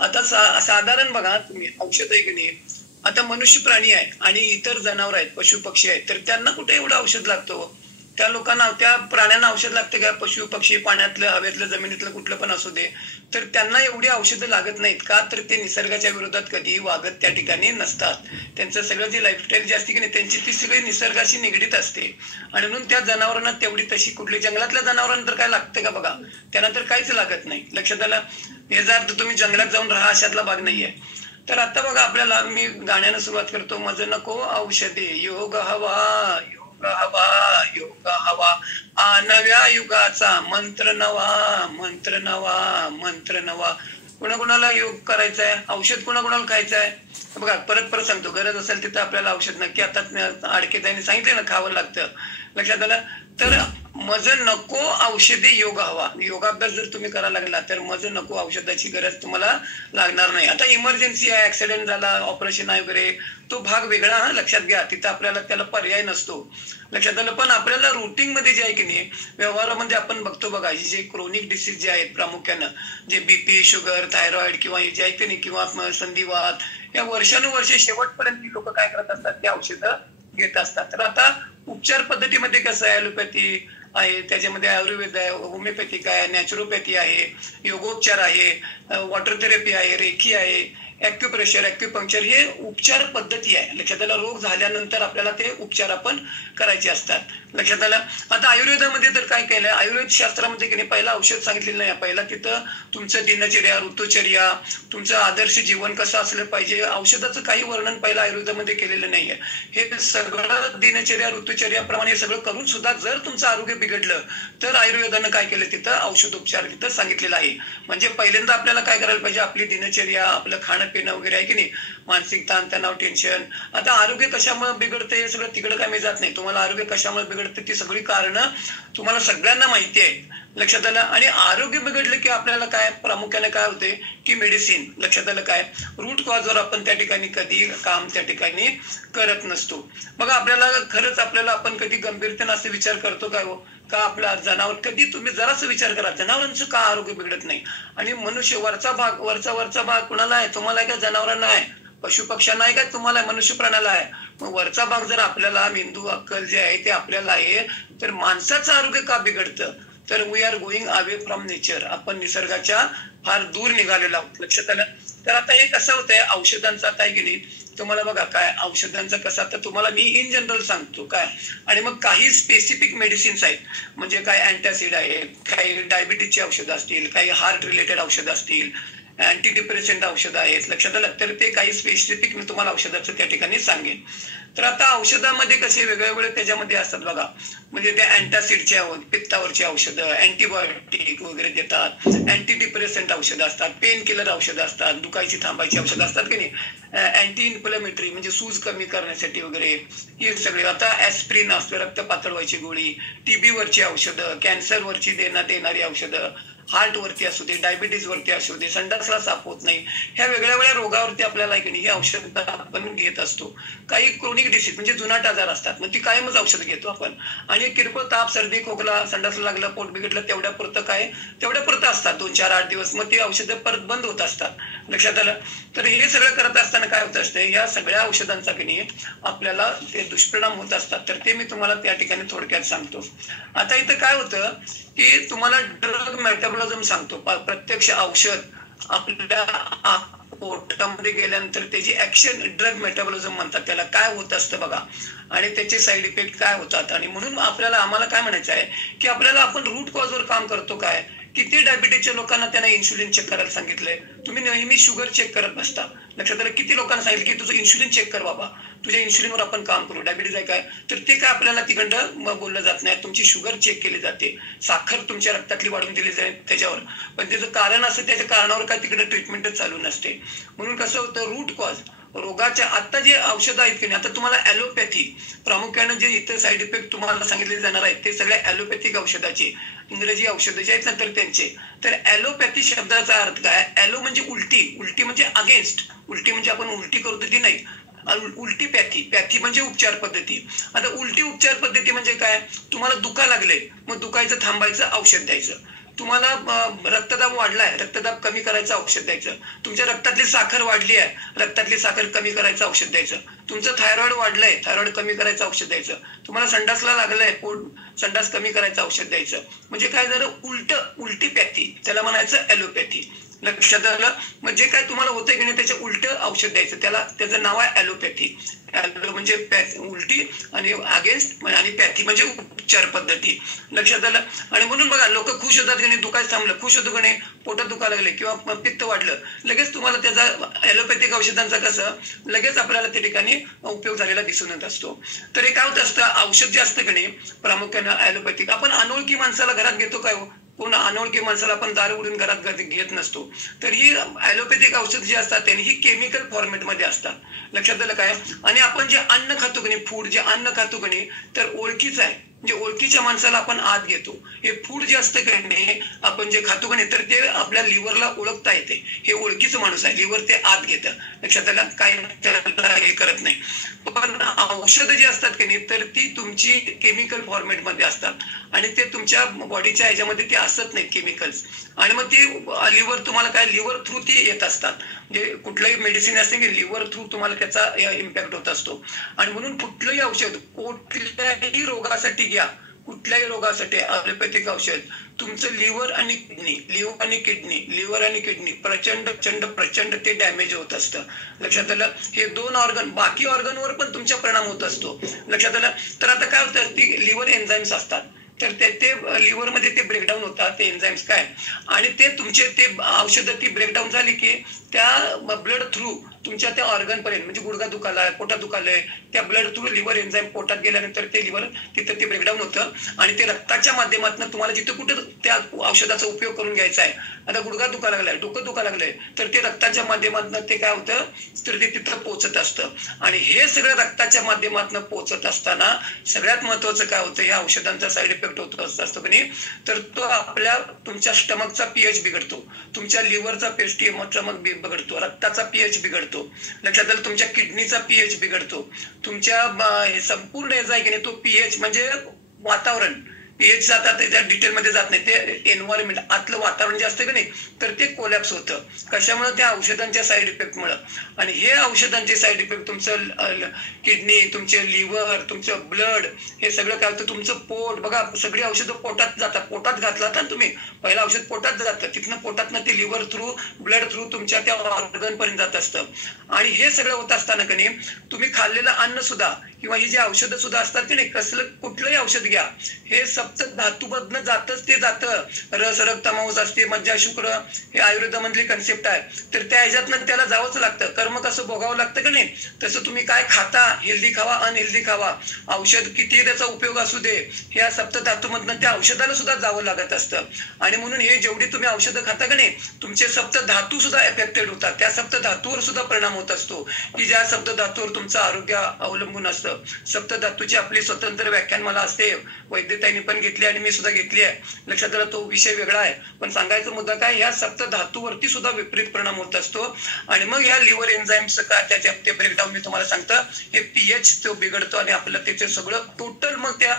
आता साधारण बघा तुम्ही औषध आहे की नाही, आता मनुष्य प्राणी आहे आणि इतर जनावर आहेत, पशु पक्षी आहेत, तर त्यांना कुठे एवढं औषध लागतो? त्या लोकांना, त्या प्राण्यांना औषध लागते का? पशु पक्षी, पाण्यातलं, हवेतलं, जमिनीतलं कुठलं पण असू दे, तर त्यांना एवढी औषधं लागत नाहीत का? तर ते निसर्गाच्या विरोधात कधी वागत त्या ठिकाणी नसतात. त्यांचं सगळं जे लाईफस्टाईल जी असते की नाही, त्यांची ती सगळी निसर्गाशी निगडीत असते. आणि म्हणून त्या जनावरांना तेवढी तशी कुठली, जंगलातल्या जनावरांना तर काय लागतं का बघा? त्यांना तर काहीच लागत नाही. लक्षात आलं? हे जर तुम्ही जंगलात जाऊन राहा अशातला भाग नाहीये. तर आता बघा, आपल्याला मी गाण्यानं सुरुवात करतो. मज नको औषधे, योग हवा, योग हवा, योग हवा, नव्या युगाचा मंत्र नवा, मंत्र नवा, मंत्र नवा. कुणाकुणाला योग करायचा आहे, औषध कुणाकुणाला खायचं आहे? बघा, परत परत सांगतो, गरज असेल तिथं आपल्याला औषध नक्की. आता आडकेताईने सांगितले ना, खावं लागतं. लक्षात आलं? तर मज नको औषधी योग हवा. योगाभ्यास जर तुम्ही करायला लागला तर मज नको औषधाची गरज तुम्हाला लागणार नाही. आता इमर्जन्सी आहे, ऍक्सिडेंट झाला, ऑपरेशन आहे वगैरे, तो भाग वेगळा. लक्षात घ्या, तिथं आपल्याला त्याला पर्याय नसतो. लक्षात आलं? पण आपल्याला रुटीन मध्ये जे आहे की नाही, व्यवहारामध्ये आपण बघतो बघा, ही जे क्रोनिक डिसीज जे आहेत प्रामुख्यानं, जे बीपी, शुगर, थायरॉइड किंवा हे जे आहे की नाही, किंवा संधिवात, या वर्षानुवर्षे शेवटपर्यंत लोक काय करत असतात, ते औषधं घेत असतात. तर आता उपचार पद्धतीमध्ये कसं आहे, ॲलोपॅथी आहे, त्याच्यामध्ये आयुर्वेद आहे, होमिओपॅथिक आहे, नॅचरोपॅथी आहे, योगोपचार आहे, वॉटर थेरपी आहे, रेखी आहे, ॲक्युप्रेशर, ॲक्युपंक्चर, हे उपचार पद्धती आहे. लक्षात आलं? रोग झाल्यानंतर आपल्याला ते उपचार आपण करायचे असतात. लक्षात आलं? आता आयुर्वेदामध्ये तर काय केलं, आयुर्वेद शास्त्रामध्ये की नाही, पहिला औषध सांगितलेलं नाही. पहिला तिथं तुमचं दिनचर्या, ऋतुचर्या, तुमचं आदर्श जीवन कसं असलं पाहिजे, औषधाचं काही वर्णन पहिलं आयुर्वेदामध्ये केलेलं नाहीये. हे सगळं दिनचर्या, ऋतुचर्याप्रमाणे सगळं करून सुद्धा जर तुमचं आरोग्य बिघडलं तर आयुर्वेदानं काय केलं, तिथं औषधोपचार तिथं सांगितलेलं आहे. म्हणजे पहिल्यांदा आपल्याला काय करायला पाहिजे, आपली दिनचर्या, आपलं खाणं पिणं वगैरे आहे की नाही, मानसिक ताण तणाव, टेन्शन. आता आरोग्य कशामुळे बिघडतं हे सगळं तिकडे काय मी जात नाही. तुम्हाला आरोग्य कशामुळे बिघडतं ती सगळी कारणं तुम्हाला सगळ्यांना माहिती आहे. लक्षात आलं? आणि आरोग्य बिघडलं की आपल्याला काय प्रामुख्याने काय होते की मेडिसिन. लक्षात आलं? काय रूट कॉजवर आपण त्या ठिकाणी कधी काम त्या ठिकाणी करत नसतो. बघा, आपल्याला खरंच आपल्याला आपण कधी गंभीरतेने असे विचार करतो काय हो, का आपला जनावर, कधी तुम्ही जरासं विचार करा, जनावरांचं का आरोग्य बिघडत नाही? आणि मनुष्य वरचा भाग कुणाला आहे? तुम्हाला आहे का? जनावरांना आहे? पशु पक्ष्यांना आहे का? तुम्हाला मनुष्य प्राण्याला आहे? मग वरचा भाग जर आपल्याला, मेंदू, अक्कल जे आहे ते आपल्याला आहे, तर माणसाचं आरोग्य का बिघडतं? तर we are going away from nature. आपण निसर्गाच्या फार दूर निघालेलो आहोत. लक्षात आलं? तर आता हे कसं होतंय, औषधांचं आता आहे की नाही, तुम्हाला बघा काय औषधांचं कसं, आता तुम्हाला मी इन जनरल सांगतो काय, आणि मग काही स्पेसिफिक मेडिसिन्स आहेत. म्हणजे काय अँटासिड आहे, काही डायबिटीजची औषधं असतील, काही हार्ट रिलेटेड औषधं असतील, अँटी डिप्रेशंट औषधं आहेत. लक्षात आलं? तर ते काही स्पेसिफिक मी तुम्हाला औषधाचं त्या ठिकाणी सांगेन. तर आता औषधामध्ये कसे वेगवेगळे त्याच्यामध्ये असतात बघा. म्हणजे ते अँटासिडचे, पित्तावरची औषधं, अँटीबायोटिक वगैरे देतात, अँटी डिप्रेसंट औषधं असतात, पेन किलर औषधं असतात, दुखायची थांबायची औषधं असतात की नाही, अँटी इन्फ्लेमेटरी म्हणजे सूज कमी करण्यासाठी वगैरे, हे सगळे. आता ऍस्प्रिन असतं, रक्त पातळ व्हायची गोळी, टीबी वरची औषधं, कॅन्सरवरची देणारी औषधं, हार्ट वरती असू दे, डायबिटीज वरती असू दे, संडासला साफ होत नाही, ह्या वेगळ्या वेगळ्या रोगावरती आपल्याला ही औषध आपण घेत असतो. काही क्रोनिक डिसीज म्हणजे जुनाट आजार असतात, मग ती कायमच औषध घेतो आपण. आणि किरकोळ ताप, सर्दी, खोकला, संडासला लागलं, पोट बिघडलं, तेवढ्या पुरतं असतात 2-4-8 दिवस, मग ती औषधं परत बंद होत असतात. लक्षात आलं? तर हे सगळं करत असताना काय होत असते, या सगळ्या औषधांचा आपल्याला ते दुष्परिणाम होत असतात. तर ते मी तुम्हाला त्या ठिकाणी थोडक्यात सांगतो. आता इथं काय होतं की तुम्हाला ड्रग मेटाबॉलिझम सांगतो. प्रत्यक्ष औषध आपल्या पोटामध्ये गेल्यानंतर त्याची ऍक्शन, ड्रग मेटाबॉलिझम म्हणतात त्याला, काय होत असतं बघा, आणि त्याचे साईड इफेक्ट काय होतात. आणि म्हणून आम्हाला काय म्हणायचं आहे की आपल्याला आपण रूट कॉजवर काम करतो. काय, किती डायबिटीजच्या लोकांना त्यांना इन्शुलिन चेक करायला सांगितलंय, तुम्ही नेहमी शुगर चेक करत नसता. लक्षात आलं? किती लोकांना सांगितलं की तुझं इन्शुलिन चेक कर बाबा, तुझ्या इन्शुलिनवर आपण काम करू, डायबिटीज आहे काय, तर ते काय आपल्याला तिकडं बोललं जात नाही. तुमची शुगर चेक केली जाते, साखर तुमच्या रक्तातली वाढून दिली जाते त्याच्यावर, पण त्याचं कारण असं, त्याच्या कारणावर काय तिकडे ट्रीटमेंटच चालू नसते. म्हणून कसं होतं, रूट कॉज रोगाच्या आता जे औषधं आहेत की नाही, आता तुम्हाला ॲलोपॅथी प्रामुख्याने जे इतर साईड इफेक्ट तुम्हाला सांगितले जाणार आहेत ते सगळे ॲलोपॅथिक औषधाचे, इंग्रजी औषधं जे आहेत ना तर त्यांचे. तर ॲलोपॅथी शब्दाचा अर्थ काय, ॲलो म्हणजे उलटी म्हणजे अगेन्स्ट, उलटी म्हणजे आपण उलटी करतो ती नाही, उलटी पॅथी म्हणजे उपचार पद्धती. आता उलटी उपचार पद्धती म्हणजे काय, तुम्हाला दुखा लागले, मग दुखायचं थांबायचं, औषध द्यायचं. तुम्हाला रक्तदाब वाढलाय, रक्तदाब कमी करायचं औषध द्यायचं. तुमच्या रक्तातली साखर वाढली आहे, रक्तातली साखर कमी करायचं औषध द्यायचं. तुमचं थायरॉइड वाढलंय, थायरॉइड कमी करायचं औषध द्यायचं. तुम्हाला संडासला लागलंय, संडास कमी करायचं औषध द्यायचं. म्हणजे काय झालं, उलटी पॅथी, त्याला म्हणायचं ॲलोपॅथी. लक्षात आलं. म्हणजे काय तुम्हाला होतंय की नाही त्याच्या उलट औषध द्यायचं. त्याचं नाव आहे ॲलोपॅथी. ॲलो म्हणजे उलटी आणि अगेन्स्ट आणि पॅथी म्हणजे उपचार पद्धती. लक्षात आलं. आणि म्हणून बघा लोक खुश होतात की नाही, दुखायचं थांबलं, खुश होतो की नाही, पोटात दुखायला लागले किंवा पित्त वाढलं, लगेच तुम्हाला त्याचा ॲलोपॅथिक औषधांचा कसं लगेच आपल्याला त्या ठिकाणी उपयोग झालेला दिसून येत असतो. तर हे काय होत असतं, औषध जे असतं की नाही प्रामुख्यानं ॲलोपॅथिक, आपण अनोळखी माणसाला घरात घेतो काय हो, कोण अनोळखी माणसाला आपण दार उडून घरात घेत नसतो. तर ही ॲलोपॅथिक औषध जी असतात त्यांनी ही केमिकल फॉर्मॅटमध्ये असतात. लक्षात आलं काय. आणि आपण जे अन्न खातो की नाही, फूड जे अन्न खातो की नाही, तर ओळखीचं आहे, म्हणजे ओळखीच्या माणसाला आपण आत घेतो. हे फूड जे असतं की नाही आपण जे खातो की नाही, तर ते आपल्या लिव्हरला ओळखता येते. हे ओळखीचं माणूस आहे, लिव्हर ते आत घेतं. लक्षात आलं काय, हे करत नाही. पण औषधं जी असतात की नाही, तर ती तुमची केमिकल फॉर्मॅटमध्ये असतात आणि ते तुमच्या बॉडीच्या ह्याच्यामध्ये ते असत नाहीत केमिकल्स. आणि मग ती लिव्हर तुम्हाला काय, लिव्हर थ्रू ती येत असतात. म्हणजे कुठलंही मेडिसिन असते की लिव्हर थ्रू तुम्हाला त्याचा इम्पॅक्ट होत असतो. आणि म्हणून कुठलंही औषध कुठल्याही रोगासाठी घ्या, कुठल्याही रोगासाठी ॲलोपॅथिक औषध तुमचं लिव्हर आणि किडनी प्रचंड ते डॅमेज होत असतं. लक्षात आलं. हे दोन ऑर्गन, बाकी ऑर्गनवर पण तुमचा परिणाम होत असतो. लक्षात आलं. तर आता काय होतं, ती लिव्हर एन्झाईम्स असतात, तर ते लिव्हरमध्ये ते ब्रेकडाऊन होतात ते एन्झाईम्स काय, आणि ते तुमचे ते औषधं ती ब्रेकडाऊन झाली की त्या ब्लड थ्रू तुमच्या त्या ऑर्गन पर्यंत, म्हणजे गुडघा दुखालाय, पोटात दुखालंय, त्या ब्लड थ्रू लिव्हर एन्झाईम पोटात गेल्यानंतर ते लिव्हर तिथं ते ब्रेकडाऊन होतं आणि ते रक्ताच्या माध्यमातून तुम्हाला जिथं कुठं त्या औषधाचा उपयोग करून घ्यायचा आहे. आता गुडघा दुखा लागलाय, डोकं दुखा लागलंय, तर ते रक्ताच्या माध्यमातून ते काय होतं, तर ते तिथं पोहोचत असतं. आणि हे सगळं रक्ताच्या माध्यमातून पोहोचत असताना सगळ्यात महत्वाचं काय होतं, या औषधांचा साईड इफेक्ट होत असतो की नाही, तर तो आपल्या तुमच्या स्टमकचा पीएच बिघडतो, तुमच्या लिव्हरचा स्टमक बिघडतो, रक्ताचा पीएच बिघडतो. लक्षात आलं. तुमच्या किडनीचा पीएच बिघडतो. तुमच्या संपूर्ण याचा आहे की नाही तो पीएच म्हणजे वातावरण, पीएच जातात त्याच्या डिटेलमध्ये जात नाही, ते एन्व्हायरमेंट आतलं वातावरण जे असतं की नाही, तर ते कोलॅप्स होतं. कशामुळे, त्या औषधांच्या साईड इफेक्टमुळे. आणि हे औषधांचे साईड इफेक्ट तुमचं किडनी, तुमचे लिव्हर, तुमचं ब्लड, हे सगळं काय होतं, तुमचं पोट. बघा सगळी औषधं पोटात जातात, पोटात घातलात ना तुम्ही, पहिलं औषध पोटात जातं, तिथनं पोटातनं ते लिव्हर थ्रू ब्लड थ्रू तुमच्या त्या ऑर्गन पर्यंत जात असतं. आणि हे सगळं होत असताना की नाही तुम्ही खाल्लेलं अन्न सुद्धा किंवा ही जी औषधं सुद्धा असतात की नाही, कसलं कुठलंही औषध घ्या, हे सप्त धातूमधनं जातच ते जातं. रस, रक्त, मांस असते, मज्जा, शुक्र, हे आयुर्वेदामधली कन्सेप्ट आहे. तर त्या ह्याच्यातनं त्याला जावंच लागतं. कर्म कसं भोगावं लागतं की नाही, तसं तुम्ही काय खाता, हेल्दी खावा, अनहेल्दी खावा, औषध किती त्याचा उपयोग असू दे, ह्या सप्त धातूमधनं त्या औषधाला सुद्धा जावं लागत असतं. आणि म्हणून हे जेवढी तुम्ही औषधं खाता की नाही, तुमचे सप्त धातू सुद्धा एफेक्टेड होतात. त्या सप्त धातूवर सुद्धा परिणाम होत असतो, की ज्या सप्त धातूवर तुमचं आरोग्य अवलंबून असतं. सप्तधातूची आपली स्वतंत्र व्याख्यान मला असते, वैद्यताईंनी पण घेतली आणि मी सुद्धा घेतली आहे. लक्षात आलं. तो विषय वेगळा आहे, पण सांगायचा मुद्दा काय, ह्या सप्तधातूवरती सुद्धा विपरीत परिणाम होत असतो. आणि मग ह्या लिव्हर एन्झाईम्स का त्याचे ते ब्रेकडाऊन मी तुम्हाला सांगतो, हे पीएच तो बिघडतो आणि आपलं त्याचे सगळं टोटल मग त्या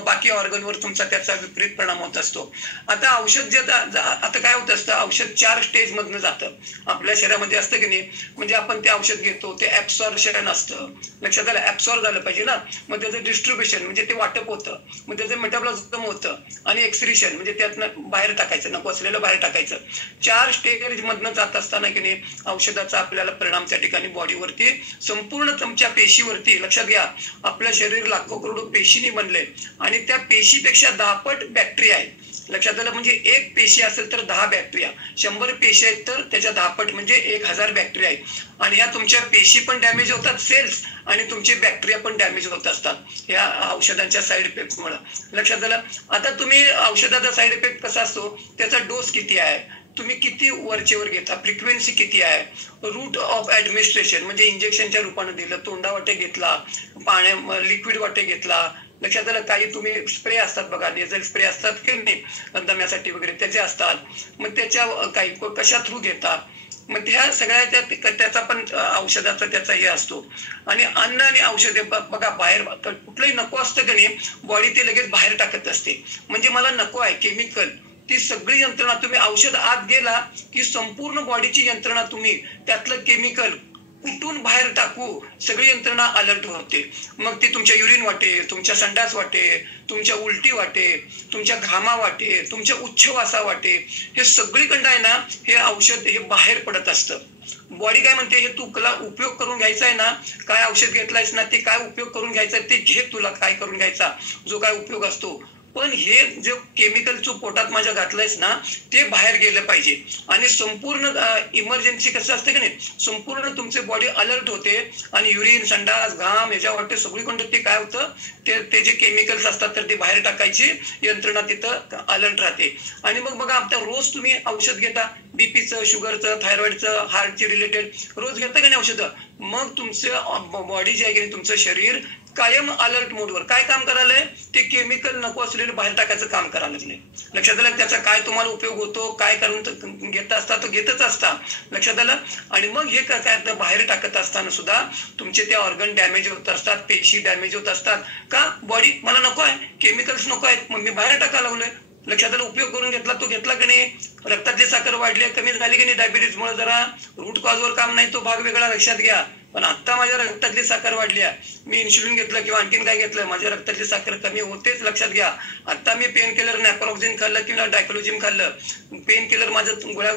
बाकी ऑर्गनवर तुमचा त्याचा विपरीत परिणाम होत असतो. आता औषध जे आता काय होत असतं, औषध 4 स्टेज मधनं जातं आपल्या शरीरामध्ये असतं की नाही. म्हणजे आपण ते औषध घेतो, ते ऍब्सॉर्प्शन असतं. लक्षात आलं. ऍब्सॉर्ब झालं पाहिजे ना, मग त्याचं डिस्ट्रीब्युशन म्हणजे ते वाटप होतं, मग त्याचं मेटाबॉलिझम होतं, आणि एक्सक्रिशन म्हणजे त्यातनं बाहेर टाकायचं, नको असलेलं बाहेर टाकायचं. 4 स्टेज मधनं जात असताना की नाही औषधाचा आपल्याला परिणाम त्या ठिकाणी बॉडीवरती, संपूर्ण तुमच्या पेशीवरती. लक्षात घ्या, आपलं शरीर लाखो करोडो पेशीनी बनले आणि त्या पेशीपेक्षा 10 पट बॅक्टेरिया आहे. लक्षात आलं. म्हणजे एक पेशी असेल तर 10 बॅक्टेरिया, 100 पेशी आहेत तर त्याच्या 10 पट म्हणजे 1000 बॅक्टेरिया आहेत. आणि ह्या तुमच्या पेशी पण डॅमेज होतात, सेल्स, आणि तुमचे बॅक्टेरिया पण डॅमेज होत असतात या औषधांच्या साईड इफेक्टमुळे. लक्षात आलं. आता तुम्ही औषधाचा साईड इफेक्ट कसा असतो, त्याचा डोस किती आहे, तुम्ही किती वरचेवर घेता, फ्रिक्वेन्सी किती आहे, रूट ऑफ ऍडमिनिस्ट्रेशन म्हणजे इंजेक्शनच्या रूपाने दिलं, तोंडावाटे घेतला, लिक्विड वाटे घेतला. लक्षात आलं. काही तुम्ही स्प्रे असतात बघा, नेझल स्प्रे असतात की नाही दम्यासाठी वगैरे, त्याचे असतात. मग त्याच्या काही कशा थ्रू घेता, मग ह्या सगळ्या त्याचा पण औषधाचा त्याचा हे असतो. आणि अन्न आणि औषधे बघा, बाहेर कुठलंही नको असतं की नाही, बॉडी ते लगेच बाहेर टाकत असते. म्हणजे मला नको आहे केमिकल, ती सगळी यंत्रणा तुम्ही औषध आत गेला की संपूर्ण बॉडीची यंत्रणा तुम्ही त्यातलं केमिकल कुठून बाहेर टाकू सगळी यंत्रणा अलर्ट होते. मग ती तुमच्या युरिन वाटे, तुमच्या संडास वाटे, तुमच्या उलटी वाटे, तुमच्या घामा वाटे, तुमच्या उच्छवासा वाटे, हे सगळीकडं आहे ना हे औषध हे बाहेर पडत असतं. बॉडी काय म्हणते, हे तुला उपयोग करून घ्यायचा आहे ना, काय औषध घेतलायस ना, ते काय उपयोग करून घ्यायचा ते घे, तुला काय करून घ्यायचा जो काय उपयोग असतो. पण हे जे केमिकल तू पोटात माझ्या घातलंयस ना ते बाहेर गेलं पाहिजे. आणि संपूर्ण इमर्जन्सी कसं असतं की नाही, संपूर्ण तुमचे बॉडी अलर्ट होते आणि युरिन, संडास, घाम याच्या वाटते सगळीकडे ते काय होतं, ते जे केमिकल्स असतात तर ते बाहेर टाकायची यंत्रणा तिथं अलर्ट राहते. आणि मग बघा आता रोज तुम्ही औषध घेता, बीपीचं, शुगरचं, थायरॉइडचं, हार्टची रिलेटेड रोज घेता की नाही औषधं, मग तुमचं बॉडी जे आहे की नाही, तुमचं शरीर कायम अलर्ट मोडवर काय काम करायलंय, ते केमिकल नको असलेलं बाहेर टाकायचं काम करायला लागले. लक्षात आलं, त्याचा काय तुम्हाला उपयोग होतो, काय करून घेत असता तो घेतच असता. लक्षात आलं. आणि मग हे काय बाहेर टाकत असताना सुद्धा तुमचे ते ऑर्गन डॅमेज होत असतात, पेशी डॅमेज होत असतात. का, बॉडी मला नको आहे, केमिकल्स नको आहेत, मग मी बाहेर टाकायला लागलोय. लक्षात आलं, उपयोग करून घेतला तो घेतला की नाही, रक्तातली साखर वाढली कमी झाली की नाही, डायबिटीज मुळे जरा रूट कॉजवर काम नाही, तो भाग वेगळा लक्षात घ्या. पण आता माझ्या रक्तातली साखर वाढली, मी इन्शुलिन घेतलं किंवा आणखीन काय घेतलं, माझ्या रक्तातली साखर कमी होतेच, लक्षात घ्या. आता मी पेन किलर नॅप्रोक्झिन खाल्लं किंवा डायक्लोजिन खाल्लं, पेन किलर माझं गोळ्या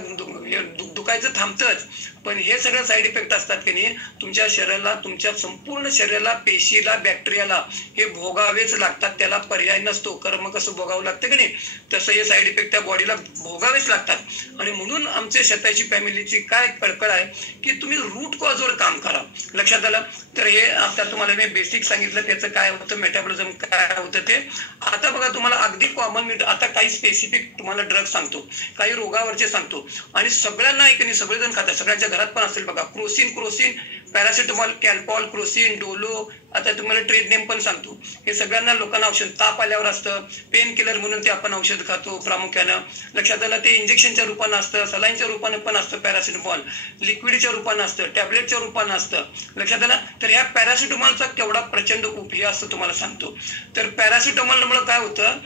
दुखायचं थांबतच. पण हे सगळं साईड इफेक्ट असतात की नाही, तुमच्या शरीराला, तुमच्या संपूर्ण शरीराला, पेशीला, बॅक्टेरियाला हे भोगावेच लागतात, त्याला पर्याय नसतो. कर्म कसं भोगावं लागतं की नाही, तसं हे साईड इफेक्ट त्या बॉडीला भोगावेच लागतात. आणि म्हणून आमच्या शेताची फॅमिलीची काय कळकळ आहे की तुम्ही रूट कॉजवर काम करा. लक्षात आलं. तर हे आता तुम्हाला मी बेसिक सांगितलं त्याचं काय होतं, मेटाबॉलिझम काय होतं ते. आता बघा तुम्हाला अगदी कॉमन, मी आता काही स्पेसिफिक तुम्हाला ड्रग सांगतो, काही रोगावरचे सांगतो. आणि सगळ्यांना ऐकणे, सगळेजण खातात, सगळ्यांच्या घरात पण असेल बघा. क्रोसिन, पॅरासिटामॉल, कॅल्पॉल, क्रोसिन, डोलो, आता तुम्हाला ट्रेड नेम पण सांगतो. हे सगळ्यांना लोकांना औषध ताप आल्यावर असतं, पेन किलर म्हणून ते आपण औषध खातो प्रामुख्यानं. लक्षात आलं. ते इंजेक्शनच्या रूपानं असतं, सलाईनच्या रूपानं पण असतं, पॅरासिटामॉल लिक्विडच्या रूपानं असतं, टॅबलेटच्या रूपानं असतं. लक्षात आलं. तर ह्या पॅरासिटामॉलचा केवढा प्रचंड उपयोग असं तुम्हाला सांगतो. तर पॅरासिटामॉलमुळे काय होतं,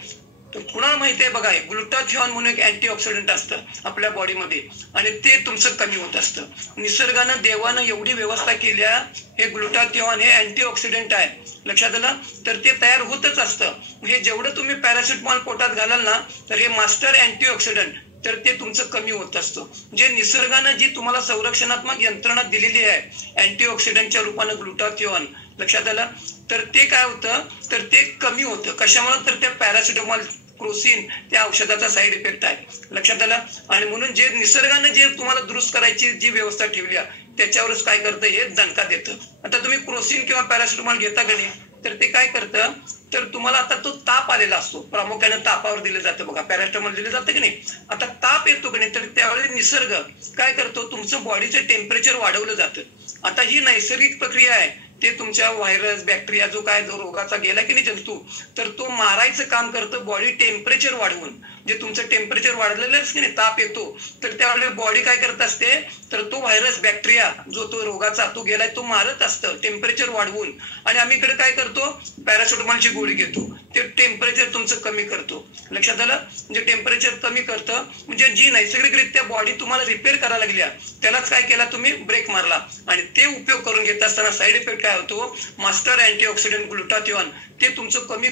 तर कुणाला माहिती आहे बघा, ग्लुटाथिऑन म्हणून एक अँटीऑक्सिडंट असतं आपल्या बॉडीमध्ये आणि ते तुमचं कमी होत असतं. निसर्गानं, देवानं एवढी व्यवस्था केल्या, हे ग्लुटाथिऑन हे अँटीऑक्सिडंट आहे. लक्षात आलं. तर ते तयार होतच असतं. हे जेवढं तुम्ही पॅरासिटामॉल पोटात घालाल ना, तर हे मास्टर अँटीऑक्सिडंट तर ते तुमचं कमी होत असतं. जे निसर्गानं जी तुम्हाला संरक्षणात्मक यंत्रणा दिलेली आहे अँटीऑक्सिडंटच्या रूपानं ग्लुटाथिऑन, लक्षात आलं. तर ते काय होतं, तर ते कमी होतं. कशामुळे, तर त्या पॅरासिटामॉल, क्रोसिन त्या औषधाचा साईड इफेक्ट आहे. लक्षात आलं. आणि म्हणून जे निसर्गानं जे तुम्हाला दुरुस्त करायची जी व्यवस्था ठेवली त्याच्यावरच काय करतं, हे दणका देतं. आता तुम्ही क्रोसिन किंवा पॅरासिटामॉल घेता का नाही, तर ते काय करतं, तर तुम्हाला आता तो ताप आलेला असतो, प्रामुख्याने तापावर दिलं जातं बघा, पॅरासिटामॉल दिलं जातं की नाही. आता ताप येतो की नाही, तर त्यावेळी निसर्ग काय करतो, तुमचं बॉडीचं टेम्परेचर वाढवलं जातं. आता ही नैसर्गिक प्रक्रिया आहे. ते तुमच्या व्हायरस, बॅक्टेरिया जो काय जो रोगाचा गेला की नाही जंतू, तर तो मारायचं काम करतं बॉडी टेम्परेचर वाढवून. जे तुमचं टेम्परेचर वाढलेलं की नाही, ताप येतो, तर त्यावेळी बॉडी काय करत असते, तर तो व्हायरस, बॅक्टेरिया जो तो रोगाचा तो गेलाय तो मारत असतं टेम्परेचर वाढवून. आणि आम्ही इकडे काय करतो, पॅरासिटामॉलची गोळी घेतो, ते टेम्परेचर तुमचं कमी करतो. लक्षात आलं. म्हणजे टेम्परेचर कमी करतं, म्हणजे जी नैसर्गिकरित्या बॉडी तुम्हाला रिपेअर करायला लागल्या त्यालाच काय केला, तुम्ही ब्रेक मारला. आणि ते उपयोग करून घेत असताना साईड इफेक्ट काय होतो, मास्टर अँटीऑक्सिडंट ग्लुटाथिऑन ते तुमचं कमी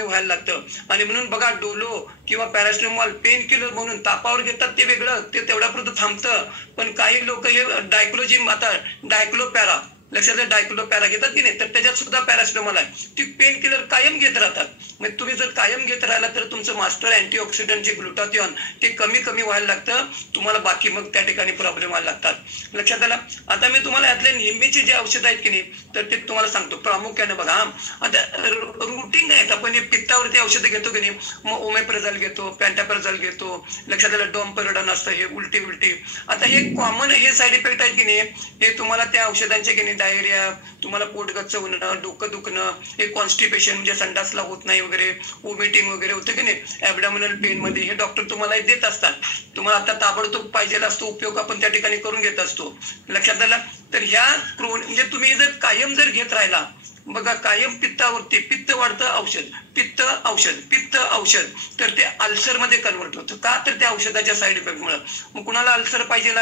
व्हायला लागतं. आणि म्हणून बघा, डोलो किंवा पॅरासिटामॉल पेन किलर म्हणून तापावर घेतात ते वेगळं, ते तेवढ्यापर्यंत थांबतं. पण काही लोक हे डायक्लोजिन, आता डायक्लोपॅरा, लक्षात डायक्लोपॅरा घेतात की नाही, तर त्याच्यात सुद्धा पॅरासिटामॉल आहे. ती पेन किलर कायम घेत राहतात. मग तुम्ही जर कायम घेत राहिला तर तुमचं मास्टर अँटीऑक्सिडंट जे ग्लुटाथिऑन ते कमी व्हायला लागतं, तुम्हाला बाकी मग त्या ठिकाणी प्रॉब्लेम व्हायला लागतात. लक्षात आलं. आता मी तुम्हाला यातले नेहमीचे जे औषध आहेत की नाही, तर ते तुम्हाला सांगतो प्रामुख्याने बघा. आता रुटीन आहेत, आपण पित्तावरती औषधं घेतो की नाही, मग ओमेप्रेझॉल घेतो, पॅन्टाप्रेझॉल घेतो. लक्षात आलं. डोमपेरोडॉन असतं, हे उलटी. आता हे कॉमन हे साईड इफेक्ट आहेत की नाही, हे तुम्हाला त्या औषधांचे की नाही, डायरिया, तुम्हाला पोट गच्च होणं, डोकं दुखणं, हे कॉन्स्टिपेशन म्हणजे संडासला होत नाही वगैरे, वॉमिटिंग वगैरे होतं की नाही, ॲबडॉमिनल पेन मध्ये हे डॉक्टर तुम्हाला देत असतात. तुम्हाला आता ताबडतोब पाहिजे असतो उपयोग आपण त्या ठिकाणी करून घेत असतो. लक्षात आलं. तर ह्या म्हणजे तुम्ही जर कायम जर घेत राहिला बघा कायम पित्तावरती पित्त वाढतं औषध, पित्त औषध, पित्त औषध, तर ते अल्सर मध्ये कन्वर्ट होतं का, तर त्या औषधाच्या साईड इफेक्ट मुळे. मग कुणाला अल्सर पाहिजे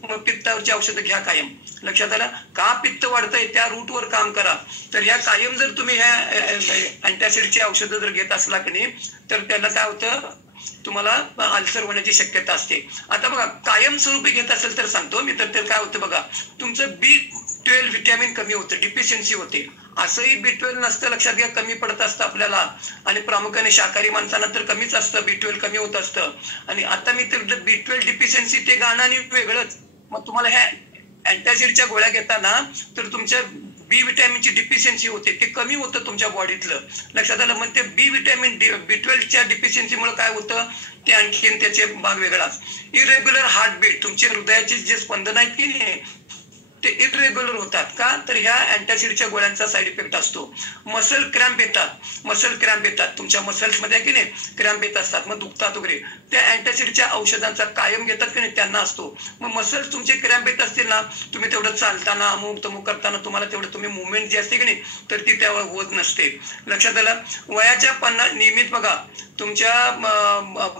मग पित्तावरची औषधं घ्या कायम. लक्षात आलं का, पित्त वाढतंय त्या रूटवर काम करा. तर ह्या कायम जर तुम्ही ह्या अँटॅसिडची औषधं जर घेत असला की नाही तर त्याला काय होतं, तुम्हाला अल्सर होण्याची शक्यता असते. आता बघा कायमस्वरूपी घेत असेल तर सांगतो मी, तर काय होतं बघा, तुमचं B12 व्हिटॅमिन कमी होतं, डिफिशियन्सी होते. असंही B12 नसतं, लक्षात घ्या, कमी पडत असतं आपल्याला. आणि प्रामुख्याने शाकाहारी माणसांना तर कमीच असतं, B12 कमी होत असतं. आणि आता मी तर B12 डिफिशियन्सी ते गाणं आणि वेगळंच. मग तुम्हाला ह्या अँटॅसिडच्या गोळ्या घेताना तर तुमच्या बी विटॅमिनची डिफिशियन्सी होते, ते कमी होतं तुमच्या बॉडीतलं. लक्षात आलं. मग ते बी विटॅमिन B12च्या डिफिशियन्सीमुळे काय होतं, ते आणखीन त्याचे भाग वेगळाच. इरेग्युलर हार्टबीट, तुमचे हृदयाचे जे स्पंदन आहेत की नाही ते इरेग्युलर होतात का, तर ह्या अँटॅसिडच्या गोळ्यांचा साईड इफेक्ट असतो. मसल क्रॅम्प येतात, मसल क्रॅम्प येतात तुमच्या मसल्स मध्ये की नाही, क्रॅम्प येत असतात, मग दुखतात वगैरे, त्या अँटॅसिडच्या औषधांचा कायम घेतात की नाही त्यांना असतो. मग मसल्स तुमचे क्रॅम्प येत असतील ना, तुम्ही तेवढं चालताना अमुक तमुक करताना तुम्हाला तेवढं तुम्ही मुवमेंट जी असते की नाही तर ती त्यावर होत नसते. लक्षात आलं. वयाच्या 50 नियमित बघा तुमच्या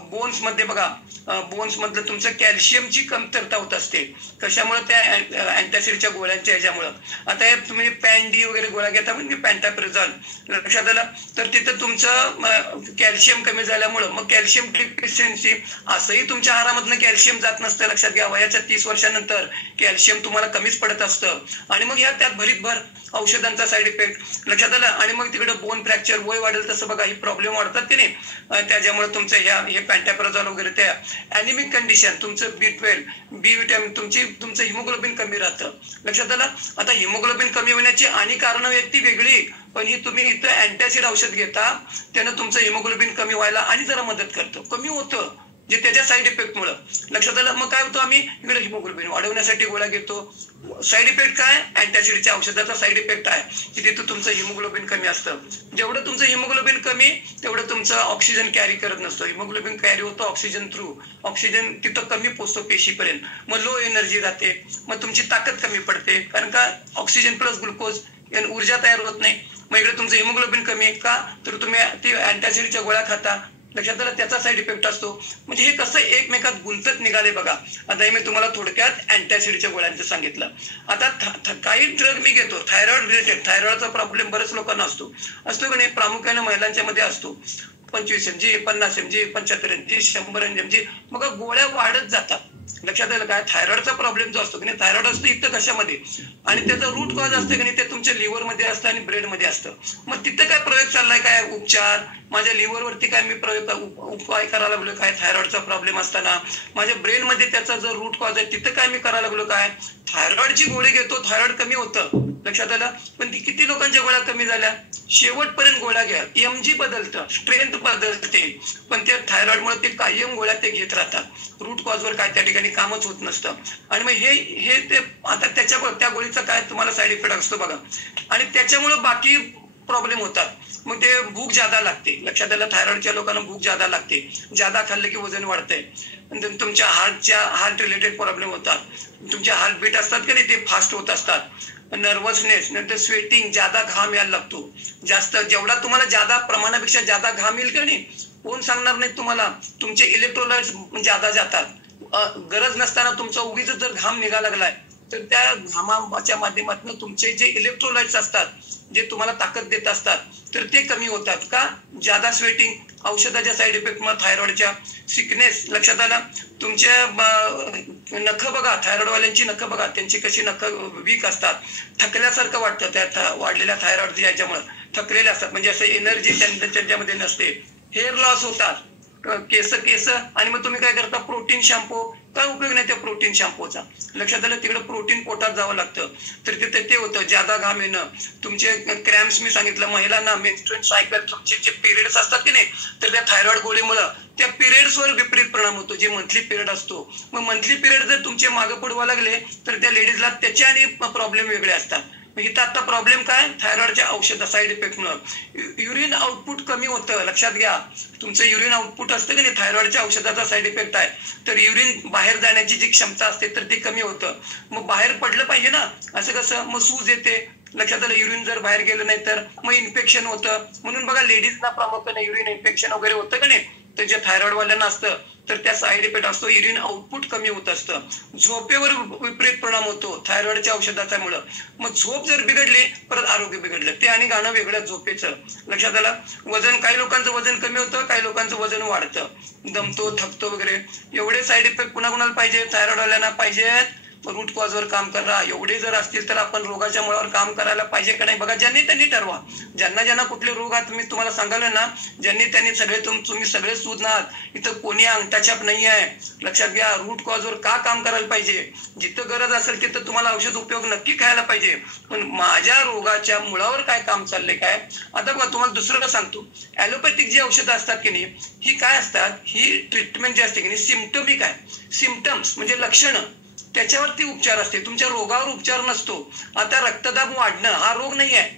बोन्स मध्ये बघा, बोन्स मधलं तुमचं कॅल्शियमची कमतरता होत असते. कशामुळे, त्या अँटॅसिडच्या गोळ्यांच्या ह्याच्यामुळं. आता हे तुम्ही पॅनडी वगैरे गोळ्या घेता म्हणजे पॅन्टाप्रेझॉल, लक्षात आलं, तर तिथं तुमचं कॅल्शियम कमी झाल्यामुळं मग कॅल्शियम डिफिशियन्सी, असंही तुमच्या आहारामधनं कॅल्शियम जात नसतं. लक्षात घ्या, वयाच्या 30 वर्षानंतर कॅल्शियम तुम्हाला कमीच पडत असतं. आणि मग ह्या त्यात भरीतभर औषधांचा साईड इफेक्ट. लक्षात आलं. आणि मग तिकडे बोन फ्रॅक्चर, वय वाढेल तसं बघा ही प्रॉब्लेम वाढतात की नाही, त्याच्यामुळे तुमचं हे पॅन्टाप्रेझॉल वगैरे, त्या अॅनिमिक कंडिशन, तुमचं B12 बी विटॅमिन, तुमचं हिमोग्लोबिन कमी राहतं. लक्षात आलं. आता हिमोग्लोबिन कमी होण्याची आणि कारणं आहेत ती वेगळी, पण ही तुम्ही इथं अँटॅसिड औषध घेता त्यानं तुमचं हिमोग्लोबिन कमी व्हायला आणि जरा मदत करतं, कमी होतं जे त्याच्या साईड इफेक्ट मुळे. लक्षात आलं. मग काय होतं, आम्ही इकडे हिमोग्लोबिन वाढवण्यासाठी गोळ्या घेतो. साईड इफेक्ट काय, अँटॅसिडच्या औषधाचा साईड इफेक्ट आहे की तिथं तुमचं हिमोग्लोबिन कमी असतं. जेवढं तुमचं हिमोग्लोबिन कमी तेवढं तुमचं ऑक्सिजन कॅरी करत नसतं. हिमोग्लोबिन कॅरी होतो ऑक्सिजन थ्रू, ऑक्सिजन तिथं कमी पोचतो पेशीपर्यंत, मग लो एनर्जी राहते, मग तुमची ताकद कमी पडते, कारण का ऑक्सिजन प्लस ग्लुकोज ऊर्जा तयार होत नाही. मग इकडे तुमचं हिमोग्लोबिन कमी आहे का, तर तुम्ही ती अँटॅसिडच्या गोळ्या खाता. लक्षात आलं, त्याचा साईड इफेक्ट असतो. म्हणजे हे कसं एकमेकात गुंतत निघाले बघा. आता हे मी तुम्हाला थोडक्यात अँटॅसिडच्या गोळ्यांचं सांगितलं. आता काही ड्रग मी घेतो थायरॉइड रिलेटेड, थायरॉइडचा प्रॉब्लेम बरेच लोकांना असतो की नाही, प्रामुख्याने महिलांच्या मध्ये असतो. 25 mg, 50 mg, 75 mg, 100 mg, मग गोळ्या वाढत जातात. लक्षात आलं काय, थायरॉइडचा प्रॉब्लेम जो असतो की नाही, थायरॉइड असतो इथं कशामध्ये, आणि त्याचं रूट कॉज असतं की नाही ते तुमच्या लिव्हर मध्ये असतं आणि ब्रेड मध्ये असतं. मग तिथं काय प्रयोग चाललाय, काय उपचार, माझ्या लिव्हरवरती काय मी उपाय करायला लागलो काय, थायरॉइडचा प्रॉब्लेम असताना माझ्या ब्रेन मध्ये त्याचा जर रूट कॉज आहे तिथं काय मी करायला लागलो काय, थायरॉइडची गोळी घेतो, थायरॉइड कमी होतं. लक्षात आलं. पण ती किती लोकांच्या गोळ्या कमी झाल्या, शेवटपर्यंत गोळ्या घ्या, MG बदलतं, स्ट्रेंथ बदलते, पण त्या थायरॉइडमुळे ते कायम गोळ्या ते घेत राहतात. रूट कॉजवर काय त्या ठिकाणी कामच होत नसतं. आणि मग हे ते आता त्याच्यावर त्या गोळीचा काय तुम्हाला साईड इफेक्ट असतो बघा, आणि त्याच्यामुळे बाकी प्रॉब्लेम होतात. मग ते भूक जादा लागते. लक्षात आलं, थायरॉइडच्या लोकांना भूक जादा लागते, जादा खाल्लं की वजन वाढतंय. तुमच्या हार्ट रिलेटेड प्रॉब्लेम होतात, तुमचे हार्टबीट असतात की नाही ते फास्ट होत असतात, नर्वसनेस, नंतर स्वेटिंग, जादा घाम यायला लागतो. जास्त जेवढा तुम्हाला जादा प्रमाणापेक्षा जादा घाम येईल की नाही, कोण सांगणार नाही तुम्हाला, तुमचे इलेक्ट्रोलाइट्स जादा जातात. गरज नसताना तुमचा उगीच जर घाम निघा लागलाय तर त्या घामाच्या माध्यमातून तुमचे जे इलेक्ट्रोलाइट्स असतात जे तुम्हाला ताकद देत असतात तर ते कमी होतात का, जादा स्वेटिंग, औषधाच्या साईड इफेक्ट मग थायरॉइडच्या, सिकनेस. लक्षात आलं. तुमच्या नख बघा, थायरॉइडवाल्यांची नख बघा, त्यांची कशी नख वीक असतात, थकल्यासारखं वाटतं त्या वाढलेल्या थायरॉइड याच्यामुळे, थकलेले असतात, म्हणजे असं एनर्जी त्यांच्यामध्ये नसते. हेअर लॉस होतात, केस, आणि मग तुम्ही काय करता, प्रोटीन शॅम्पू. काय उपयोग नाही त्या प्रोटीन शॅम्पूचा. लक्षात आलं. तिकडे प्रोटीन पोटात जावं लागतं, तर तिथे ते होतं, जादा घाम येणं, तुमचे क्रॅम्प्स मी सांगितलं, महिलांना मेन्स्ट्रुअल सायकल, तुमचे जे पिरियड्स असतात की नाही तर त्या थायरॉइड गोळीमुळे त्या पिरियड्सवर विपरीत परिणाम होतो, जे मंथली पिरियड असतो. मग मंथली पिरियड जर तुमचे मागे पडवा लागले तर त्या लेडीजला त्याचे आणि प्रॉब्लेम वेगळे असतात. इथं आता प्रॉब्लेम काय, थायरॉइडच्या औषधा साईड इफेक्टमुळे युरिन आउटपुट कमी होतं. लक्षात घ्या, तुमचं युरिन आउटपुट असतं की नाही, थायरॉइडच्या औषधाचा साईड इफेक्ट आहे, तर युरिन बाहेर जाण्याची जी क्षमता असते तर ती कमी होतं. मग बाहेर पडलं पाहिजे ना, असं कसं, मग सूज येते, लक्षात आलं. युरिन जर बाहेर गेलं नाही तर मग इन्फेक्शन होतं. म्हणून बघा लेडीजना प्रामुख्याने युरिन इन्फेक्शन वगैरे होतं का नाही, तर जे थायरॉइड वाल्यांना असतं तर त्या साईड इफेक्ट असतो, युरिन आउटपुट कमी होत असतं. झोपेवर विपरीत परिणाम होतो थायरॉइडच्या औषधाच्यामुळं. मग झोप जर बिघडली परत आरोग्य बिघडलं. ते आणि गाणं वेगळं झोपेचं. लक्षात आलं. वजन, काही लोकांचं वजन कमी होतं, काही लोकांचं वजन वाढतं, दमतो, थकतो वगैरे. एवढे साईड इफेक्ट कुणाकुणाला पाहिजे? थायरॉइड वाल्यांना पाहिजेत. रूट कॉजवर काम करा. एवढे जर असतील तर आपण रोगाच्या मुळावर काम करायला पाहिजे का नाही बघा. ज्यांनी त्यांनी ठरवा. ज्यांना कुठले रोग आहेत मी तुम्हाला सांगायला ना, ज्यांनी त्यांनी सगळे तुम्ही सगळे सूद आहात. इथं कोणी अंगठाछाप नाही आहे. लक्षात घ्या. रूट कॉजवर का काम करायला पाहिजे. जिथं गरज असेल तिथं तुम्हाला औषध उपयोग नक्की खायला पाहिजे. पण माझ्या रोगाच्या मुळावर काय काम चाललंय काय. आता बघा तुम्हाला दुसरं सांगतो. ॲलोपॅथिक जी औषधं असतात की नाही, ही काय असतात, ही ट्रीटमेंट जी असते की नाही सिम्पटमिक आहे. सिम्पटम्स म्हणजे लक्षणं, त्याच्यावरती उपचार असते. तुमच्या रोगावर उपचार नसतो. आता रक्तदाब वाढणं हा रोग नाही आहे.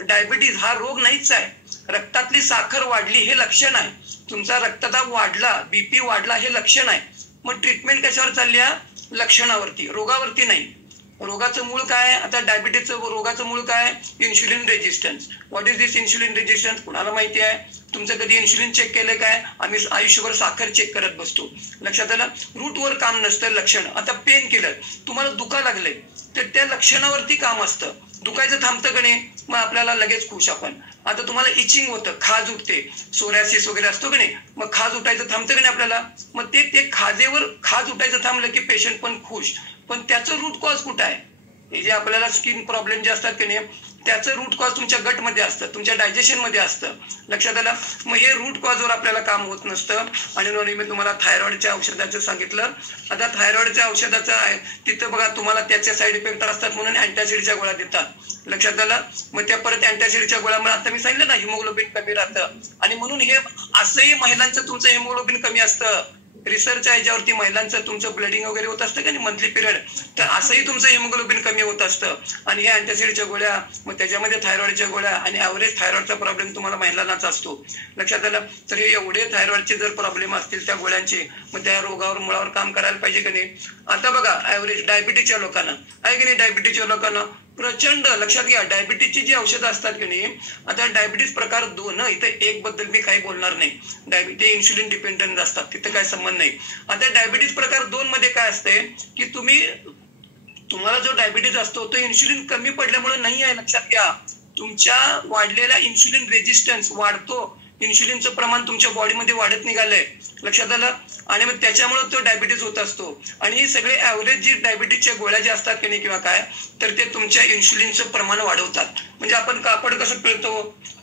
डायबिटीज हा रोग नाहीच आहे. रक्तातली साखर वाढली हे लक्षण आहे. तुमचा रक्तदाब वाढला, बीपी वाढला हे लक्षण आहे. मग ट्रीटमेंट कशावर चालली आहे? लक्षणावरती, रोगावरती नाही. रोगाचं मूळ काय? आता डायबिटीजचं रोगाचं मूळ काय? Insulin resistance. What is this insulin resistance? कुणाला माहिती आहे? तुमचं कधी इन्शुलिन चेक केलं काय? आम्ही आयुष्यभर साखर चेक करत बसतो. लक्षात आलं. रूटवर काम नसतं लक्षण. आता पेन किलर, तुम्हाला दुखा लागलंय तर त्या लक्षणावरती काम असतं. दुखायचं थांबतं का नाही, मग आपल्याला लगेच खुश आपण. आता तुम्हाला इचिंग होतं, खाज उठते, सोरायसिस वगैरे असतो का नाही, मग खाज उठायचं थांबतं का नाही आपल्याला, मग ते खाजेवर खाज उठायचं थांबलं की पेशंट पण खुश. पण त्याचं रूट कॉज कुठं आहे? हे जे आपल्याला स्किन प्रॉब्लेम जे असतात की नाही, त्याचं रूट कॉज तुमच्या गटमध्ये असतं, तुमच्या डायजेशन मध्ये असतं. लक्षात आलं. मग हे रूट कॉजवर आपल्याला काम होत नसतं. आणि मी तुम्हाला थायरॉइडच्या औषधाचं सांगितलं. आता थायरॉइडच्या औषधाचं आहे तिथं बघा तुम्हाला त्याचे साईड इफेक्ट असतात म्हणून अँटासिडच्या गोळ्या देतात. लक्षात आलं. मग त्या परत अँटासिडच्या गोळ्यामुळे आता मी सांगितलं ना हिमोग्लोबिन कमी राहतं. आणि म्हणून हे असंही महिलांचं तुमचं हिमोग्लोबिन कमी असतं. रिसर्च आहे ज्यावरती महिलांचं तुमचं ब्लडिंग वगैरे होत असतं का नाही मंथली पिरियड, तर असंही तुमचं हिमोग्लोबिन कमी होत असतं. आणि हे अँटासिडच्या गोळ्या, मग त्याच्यामध्ये थायरॉइडच्या गोळ्या आणि ॲव्हरेज थायरॉइडचा प्रॉब्लेम तुम्हाला महिलांनाच असतो. लक्षात आलं. तर हे एवढे थायरॉइडचे जर प्रॉब्लेम असतील त्या गोळ्यांचे, मग त्या रोगावर मुळावर काम करायला पाहिजे का नाही. आता बघा ॲव्हरेज डायबिटीजच्या लोकांना आहे की नाही, डायबिटीजच्या लोकांना प्रचंड, लक्षात घ्या, डायबिटीजची जी औषधं असतात की नाही, आता डायबिटीज प्रकार 2, इथं 1 बद्दल मी काही बोलणार नाही. ते इन्शुलिन डिपेंडंट असतात, तिथं काय संबंध नाही. आता डायबिटीज प्रकार 2 मध्ये काय असते की तुम्हाला जो डायबिटीज असतो तो इन्शुलिन कमी पडल्यामुळे नाही आहे. लक्षात घ्या. तुमच्या वाढलेला इन्शुलिन रेजिस्टन्स वाढतो. इन्शुलिनचं प्रमाण तुमच्या बॉडीमध्ये वाढत निघालंय. लक्षात आलं. आणि मग त्याच्यामुळे तो डायबिटीज होत असतो. आणि हे सगळे ॲव्हरेज जी डायबिटीजच्या गोळ्या ज्या असतात की नाही किंवा काय, तर ते तुमच्या इन्शुलिनचं प्रमाण वाढवतात. म्हणजे आपण कापड कसं पिळतो,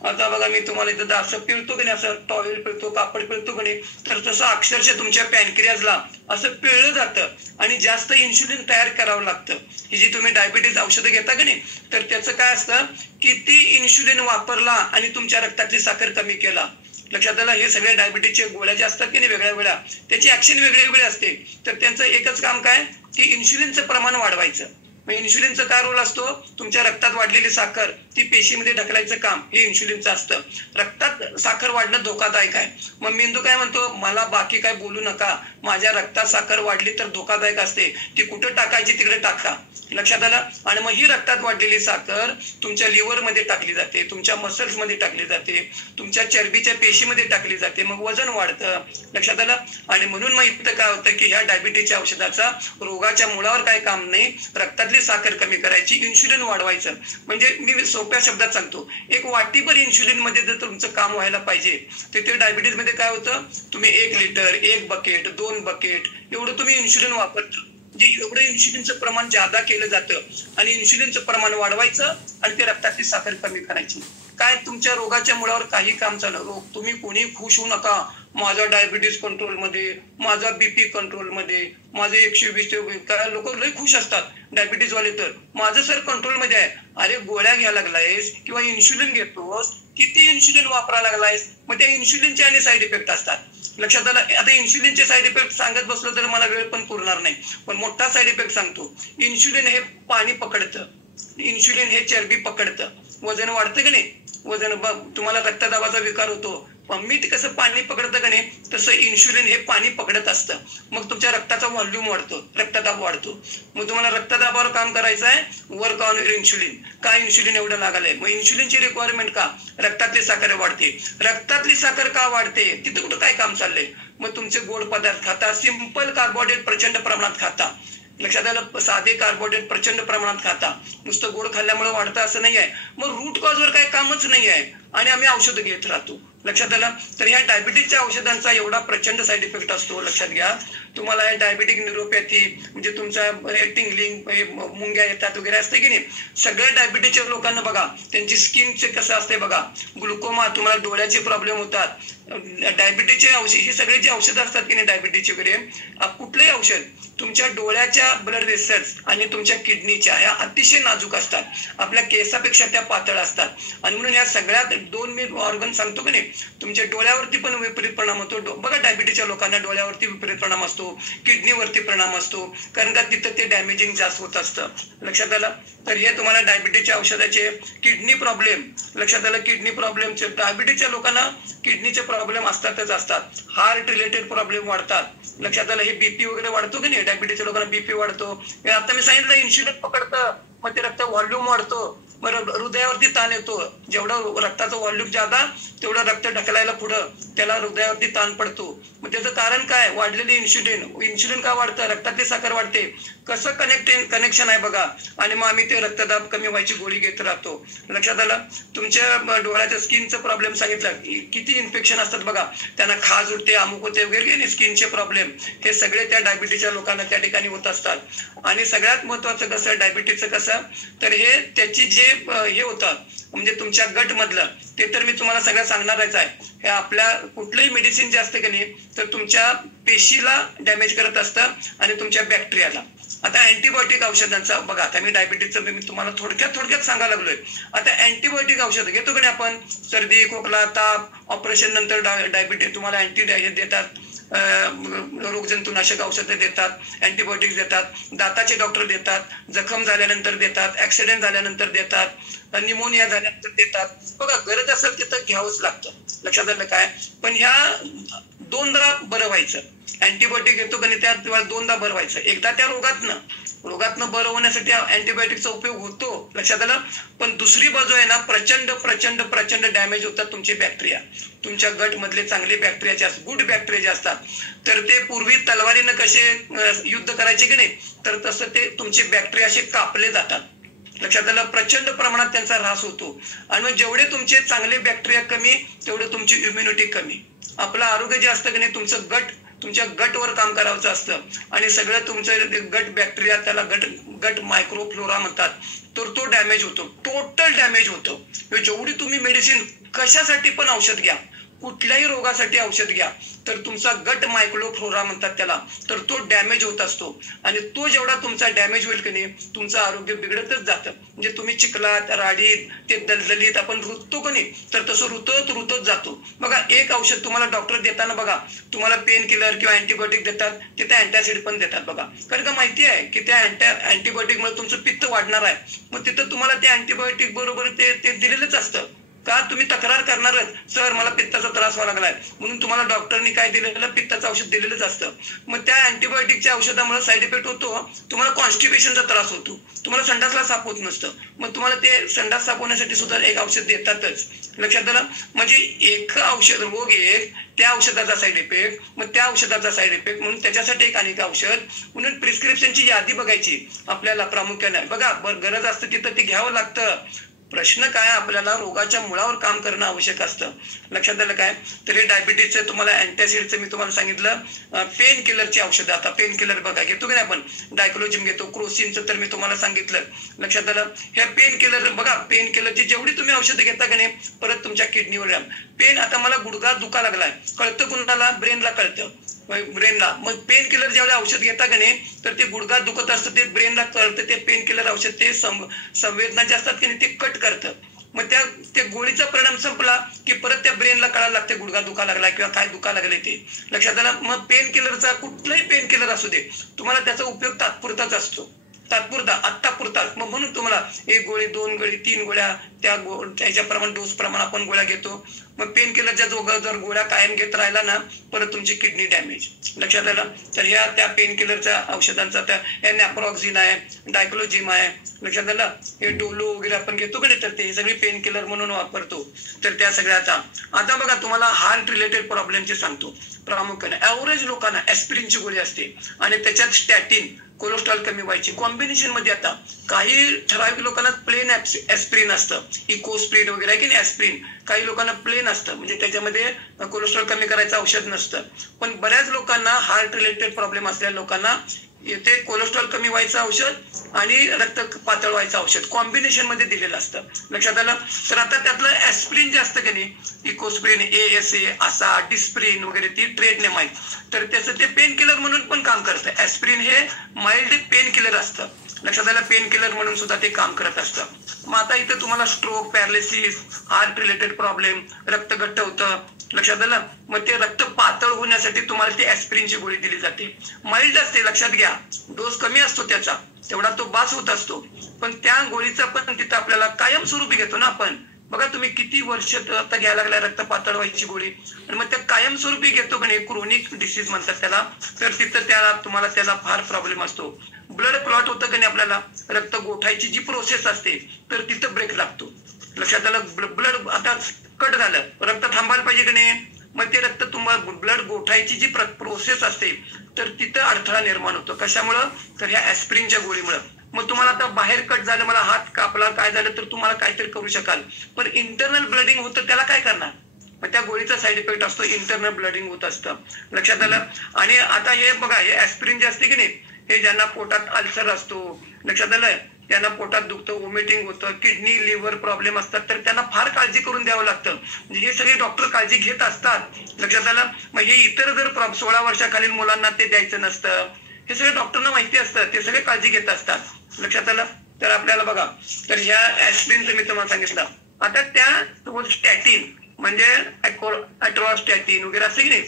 आता बघा मी तुम्हाला इथं असं पिळतो की नाही, असं टॉवेल पिळतो, कापड पिळतो की नाही, तर तसं अक्षरशः तुमच्या पॅनक्रियाजला असं पिळलं जातं आणि जास्त इन्शुलिन तयार करावं लागतं. ही जी तुम्ही डायबिटीज औषधं घेता की नाही, तर त्याचं काय असतं, किती इन्शुलिन वापरला आणि तुमच्या रक्तातली साखर कमी केला. लक्षात आलं. हे सगळ्या डायबिटीजच्या गोळ्या ज्या असतात की नाही वेगळ्या वेगळ्या, त्याची ऍक्शन वेगळी असते. तर त्यांचं एकच काम काय की इन्शुलिनचं प्रमाण वाढवायचं. मग इन्शुलिनचं काय रोल असतो, तुमच्या रक्तात वाढलेली साखर ती पेशीमध्ये ढकलायचं काम हे इन्शुलिनचं असतं. रक्तात साखर वाढणं धोकादायक आहे. मग मेंदू काय म्हणतो, मला बाकी काय बोलू नका, माझ्या रक्तात साखर वाढली तर धोकादायक असते, ती कुठं टाकायची तिकडे टाका. लक्षात आलं. आणि मग ही रक्तात वाढलेली साखर तुमच्या लिव्हर मध्ये टाकली जाते, तुमच्या मसल्स मध्ये टाकली जाते, तुमच्या चरबीच्या पेशीमध्ये टाकली जाते, मग वजन वाढतं. लक्षात आलं. आणि म्हणून मग इथं काय होतं की ह्या डायबिटीजच्या औषधाचा रोगाच्या मुळावर काय काम नाही, रक्तातली साखर कमी करायची, इन्शुलिन वाढवायचं. म्हणजे मी सोप्या शब्दात सांगतो, एक वाटीभर इन्शुलिन मध्ये जर तुमचं काम व्हायला पाहिजे, तर ते डायबिटीज मध्ये काय होतं, तुम्ही 1 लिटर 1 बकेट 2 बकेट एवढं तुम्ही इन्शुलिन वापरता. म्हणजे एवढं इन्शुलिनचं प्रमाण जादा केलं जातं. आणि इन्शुलिनचं प्रमाण वाढवायचं आणि ते रक्तातली साखर कमी करायची. काय तुमच्या रोगाच्या मुळावर काही काम चालू. रोग तुम्ही कोणी खुश होऊ नका, माझा डायबिटीज कंट्रोलमध्ये, माझा बीपी कंट्रोलमध्ये, माझे 120. काय लोक लय खुश असतात डायबिटीज वाले, तर माझं सर कंट्रोलमध्ये आहे. अरे गोळ्या घ्यायला लागलायस किंवा इन्शुलिन घेतोस, किती इन्शुलिन वापरायला लागलायस, मग त्या इन्शुलिनचे आणि साईड इफेक्ट असतात. लक्षात आलं. आता इन्शुलिनचे साईड इफेक्ट सांगत बसलो तर मला वेळ पण पुरणार नाही, पण मोठा साईड इफेक्ट सांगतो. इन्शुलिन हे पाणी पकडतं, इन्शुलिन हे चरबी पकडतं, वजन वाढतं की नाही. वजन तुम्हाला रक्तदाबाचा विकार होतो, मीठ कसं पाणी पकडतं का नाही, तसं इन्शुलिन हे पाणी पकडत असतं. मग तुमच्या रक्ताचा व्हॉल्यूम वाढतो, रक्तदाब वाढतो. मग तुम्हाला रक्तदाबावर काम करायचं आहे, वर्क ऑन इन्शुलिन. का इन्शुलिन एवढं लागायलंय? मग इन्शुलिनची रिक्वायरमेंट का? रक्तातली साखर वाढते. रक्तातली साखर का वाढते? तिथं कुठं काय काम चाललंय? मग तुमचे गोड पदार्थ खाता, सिंपल कार्बोहायड्रेट प्रचंड प्रमाणात खाता. लक्षात आलं? साधे कार्बोहायड्रेट प्रचंड प्रमाणात खाता. नुसतं गोड खाल्ल्यामुळे वाढतं असं नाही आहे. मग रूट कॉजवर काही कामच नाही आहे आणि आम्ही औषधं घेत राहतो. लक्षात आलं? तर ह्या डायबिटीजच्या औषधांचा एवढा प्रचंड साईड इफेक्ट असतो. लक्षात घ्या. तुम्हाला डायबिटिक न्यूरोपॅथी म्हणजे तुमचा टिंगलिंग, मुंग्या येतात वगैरे असते की नाही, सगळ्या डायबिटीजच्या लोकांना बघा त्यांची स्किनचे कसं असते बघा. ग्लुकोमा, तुम्हाला डोळ्याचे प्रॉब्लेम होतात. डायबिटीजचे औषध, ही सगळे जे औषधं असतात की नाही डायबिटीजचे वगैरे, कुठलंही औषध तुमच्या डोळ्याच्या ब्लड वेसल्स आणि तुमच्या किडनीच्या ह्या अतिशय नाजूक असतात. आपल्या केसापेक्षा त्या पातळ असतात. आणि म्हणून या सगळ्यात दोन मी ऑर्गन सांगतो की नाही, तुमच्या डोळ्यावरती पण विपरीत परिणाम होतो. बघा डायबिटीजच्या लोकांना डोळ्यावरती विपरीत परिणाम असतो, किडनीवरती परिणाम असतो, कारण का तिथं ते डॅमेजिंग जास्त होत असतं. लक्षात आलं? तर हे तुम्हाला डायबिटीजच्या औषधाचे. किडनी प्रॉब्लेम, लक्षात आलं? किडनी प्रॉब्लेमचे, डायबिटीजच्या लोकांना किडनीचे प्रॉब्लेम असतातच असतात. हार्ट रिलेटेड प्रॉब्लेम वाढतात. लक्षात आलं? हे बीपी वगैरे वाढतो की नाही, डायबिटीजच्या लोकांना बीपी वाढतो. आता मी सांगितलं इन्शुलिन पकडतं, मग ते रक्त व्हॉल्यूम वाढतो, मग हृदयावरती ताण येतो. जेवढं रक्ताचं व्हॉल्यूम जादा तेवढं रक्त ढकलायला पुढं, त्याला हृदयावरती ताण पडतो. मग त्याचं कारण काय? वाढलेली इन्शुलिन. इन्शुलिन का वाढतं? रक्तातली साखर वाढते. कसं कनेक्शन आहे बघा. आणि मग आम्ही ते रक्तदाब कमी व्हायची गोळी घेत राहतो. लक्षात आलं? तुमच्या डोळ्याच्या स्किनचं प्रॉब्लेम सांगितलं, किती इन्फेक्शन असतात बघा. त्यांना खाज उठते, अमुक होते वगैरे, स्किनचे प्रॉब्लेम हे सगळे त्या डायबिटीजच्या लोकांना त्या ठिकाणी होत असतात. आणि सगळ्यात महत्वाचं कसं डायबिटीजचं कसं, तर हे त्याची जे हे होतं म्हणजे तुमच्या गट मधलं, ते तर मी तुम्हाला सगळं सांगणारच आहे. हे आपल्या कुठलंही मेडिसिन जे असतं की नाही, तर तुमच्या पेशीला डॅमेज करत असतं आणि तुमच्या बॅक्टेरियाला. आता अँटीबायोटिक औषधांचा बघा, आता मी डायबिटीजचं मी तुम्हाला थोडक्यात सांगायला लागलोय. आता अँटीबायोटिक औषध घेतो की नाही आपण, सर्दी, खोकला, ताप, ऑपरेशन नंतर डायबिटीज तुम्हाला अँटी देतात, रोगजंतुनाशक औषधं देतात, अँटीबायोटिक्स देतात, दाताचे डॉक्टर देतात, जखम झाल्यानंतर देतात, ऍक्सिडेंट झाल्यानंतर देतात, निमोनिया झाल्यानंतर देतात. बघा गरज असेल तिथं घ्यावंच लागतं. लक्षात आलं काय? पण ह्या दोनदा बरं व्हायचं. अँटीबायोटिक घेतो का नाही, त्या दोनदा बरं व्हायचं. एकदा त्या रोगातनं बरं होण्यासाठी अँटीबायोटिकचा उपयोग होतो. लक्षात आलं? पण दुसरी बाजू आहे ना, प्रचंड डॅमेज होतात तुमची बॅक्टेरिया. तुमच्या गट मधले चांगले बॅक्टेरिया, गुड बॅक्टेरिया जे असतात, तर ते पूर्वी तलवारीनं कसे युद्ध करायचे की नाही, तर तसं ते तुमचे बॅक्टेरिया असे कापले जातात. लक्षात आलं? प्रचंड प्रमाणात त्यांचा ऱ्हास होतो. आणि मग जेवढे तुमचे चांगले बॅक्टेरिया कमी, तेवढे तुमची इम्युनिटी कमी. आपलं आरोग्य जे असतं की नाही, तुमच्या गटवर काम करायचं असतं. आणि सगळं तुमचं गट बॅक्टेरिया, त्याला गट मायक्रोफ्लोरा म्हणतात, तर तो डॅमेज होतो, टोटल डॅमेज होतो. जेवढी तुम्ही मेडिसिन कशासाठी पण औषध घ्या, कुठल्याही रोगासाठी औषध घ्या, तर तुमचा गट मायक्रोफ्लोरा म्हणतात त्याला, तर तो डॅमेज होत असतो. आणि तो जेवढा तुमचा डॅमेज होईल की नाही, तुमचं आरोग्य बिघडतच जातं. म्हणजे तुम्ही चिखलात, राडीत, ते दलदलीत आपण रुततो की नाही, तर तसं रुतत जातो. बघा एक औषध तुम्हाला डॉक्टर देताना बघा, तुम्हाला पेन किलर किंवा अँटीबायोटिक देतात, तिथे अँटॅसिड पण देतात बघा. कारण का माहिती आहे की त्या अँटीबायोटिकमुळे तुमचं पित्त वाढणार आहे. मग तिथं तुम्हाला ते अँटीबायोटिक बरोबर ते दिलेलंच असतं. का? तुम्ही तक्रार करणारच, सर मला पित्ताचा त्रास व्हावा लागलाय, म्हणून तुम्हाला डॉक्टरनी काय दिलेलं, पित्ताचं औषध दिलेलंच असतं. मग त्या अँटीबायोटिकच्या औषधामुळे साईड इफेक्ट होतो, तुम्हाला कॉन्स्टिपेशनचा त्रास होतो, तुम्हाला संडासला साफ होत नसतं, मग तुम्हाला ते संडास साफ होण्यासाठी सुद्धा एक औषध देतातच. लक्षात आलं? म्हणजे एक औषध, रोग एक, त्या औषधाचा साईड इफेक्ट, मग त्या औषधाचा साईड इफेक्ट, म्हणून त्याच्यासाठी एक अनेक औषध. म्हणून प्रिस्क्रिप्शनची यादी बघायची आपल्याला प्रामुख्याने. बघा गरज असतं तिथं ते घ्यावं लागतं. प्रश्न काय, आपल्याला रोगाच्या मुळावर काम करणं आवश्यक असतं. लक्षात आलं काय? तर हे डायबिटीजचं तुम्हाला अँटॅसिडचं मी तुम्हाला सांगितलं. पेन किलरची औषधं, आता पेन किलर बघा घेतो की नाही आपण, डायक्लोजिम घेतो, क्रोसिनचं तर मी तुम्हाला सांगितलं. लक्षात आलं? ह्या पेन किलर बघा, पेन किलरची जेवढी तुम्ही औषधं घेता की नाही, परत तुमच्या किडनीवर पेन. आता मला गुडघा दुखा लागलाय, कळतं कुणाला? ब्रेनला कळतं, ब्रेनला. मग पेन किलर ज्यावेळेला औषध घेता का नाही, तर ते गुडघा दुखत असतं, ते ब्रेनला कळतं, ते पेन किलर औषध ते संवेदना जे असतात की नाही ते कट करतं. मग त्या गोळीचा परिणाम संपला की परत त्या ब्रेनला कळायला लागते गुडघा दुखा लागला किंवा काय दुखा लागले ते. लक्षात आलं? मग पेन किलरचा कुठलाही पेन किलर असू दे, तुम्हाला त्याचा उपयोग तात्पुरताच असतो, तात्पुरता, आत्तापुरता. मग म्हणून तुम्हाला एक गोळी, 2 गोळी, 3 गोळ्या, त्याच्याप्रमाणे डोस प्रमाणे आपण गोळ्या घेतो. मग पेन किलरच्या जर गोळ्या कायम घेत राहिला ना, परत तुमची किडनी डॅमेज. लक्षात आलं. तर ह्या त्या पेन किलरच्या औषधांचा त्या नॅप्रॉक्झिन आहे, डायक्लोजिम आहे. लक्षात आलं. हे डोलो वगैरे आपण घेतो का नाही, तर ते सगळी पेन किलर म्हणून वापरतो. तर त्या सगळ्याचा आता बघा, तुम्हाला हार्ट रिलेटेड प्रॉब्लेमचे सांगतो. प्रामुख्याने ऍव्हरेज लोकांना ऍस्पिरिनची गोळी असते आणि त्याच्यात स्टॅटिन, कोलेस्ट्रॉल कमी व्हायची कॉम्बिनेशन मध्ये. आता काही ठराविक लोकांना प्लेन ऍस्पिरिन असतं, इकोस्प्रिन वगैरे आहे की नाही ऍस्पिरिन. काही लोकांना प्लेन असतं, म्हणजे त्याच्यामध्ये कोलेस्ट्रॉल कमी करायचं औषध नसतं. पण बऱ्याच लोकांना हार्ट रिलेटेड प्रॉब्लेम असलेल्या लोकांना येथे कोलेस्ट्रॉल कमी व्हायचं औषध आणि रक्त पातळ व्हायचं औषध कॉम्बिनेशन मध्ये दिलेलं असतं. लक्षात आलं. तर आता त्यातलं ऍस्पिरिन जे असतं की नाही, इकोस्प्रिन, ASA, आसा, डिस्प्रिन वगैरे, ती ट्रेड नेम आहेत. तर त्याचं ते पेन किलर म्हणून पण काम करतं. ऍस्पिरिन हे माइल्ड पेन किलर असतं. लक्षात आलं. पेन किलर म्हणून सुद्धा ते काम करत असतं. मग आता इथं तुम्हाला stroke, paralysis, heart related problem, रक्त घट्ट होतं. लक्षात आलं. मग ते रक्त पातळ होण्यासाठी तुम्हाला ती ऍस्पिरिनची गोळी दिली जाते. माइल्ड असते, लक्षात घ्या. डोस कमी असतो त्याचा, तेवढा तो बास होत असतो. पण त्या गोळीचा पण तिथं आपल्याला कायमस्वरूपी घेतो ना आपण. बघा तुम्ही किती वर्ष आता घ्यायला लागलाय रक्त पातळ व्हायची गोळी, आणि मग त्या कायमस्वरूपी घेतो का नाही, क्रोनिक डिसीज म्हणतात त्याला. तर तिथं त्याला फार प्रॉब्लेम असतो. ब्लड क्लॉट होतं का नाही, आपल्याला रक्त गोठायची जी प्रोसेस असते, तर तिथं ब्रेक लागतो. लक्षात आलं. ब्लड आता कट झालं, रक्त थांबायला पाहिजे की नाही, मग ते रक्त तुम्हाला ब्लड गोठायची जी प्रोसेस असते, तर तिथं अडथळा निर्माण होतो. कशामुळं, तर ह्या ऍस्पिरिनच्या गोळीमुळे. मग तुम्हाला आता बाहेर कट झालं, मला हात कापला, काय झालं, तर तुम्हाला काहीतरी करू शकाल. पण इंटरनल ब्लडिंग होतं, त्याला काय करणार. मग त्या गोळीचा साईड इफेक्ट असतो, इंटरनल ब्लडिंग होत असतं. लक्षात आलं. आणि आता हे बघा, हे ऍस्पिरिन जे असते की नाही, हे ज्यांना पोटात अल्सर असतो, लक्षात आलं, त्यांना पोटात दुखतं, वॉमिटिंग होतं, किडनी लिव्हर प्रॉब्लेम असतात, तर त्यांना फार काळजी करून द्यावं लागतं. म्हणजे हे सगळे डॉक्टर काळजी घेत असतात. लक्षात आलं. मग हे इतर जर 16 वर्षाखालील मुलांना ते द्यायचं नसतं, हे सगळे डॉक्टरना माहिती असतं, ते सगळे काळजी घेत असतात. लक्षात आलं. तर आपल्याला बघा, तर ह्या ऍस्पिरिनचं मी तुम्हाला सांगितलं. आता त्या स्टॅटिन म्हणजे अॅट्रोस्टॅटिन वगैरे असं की नाही,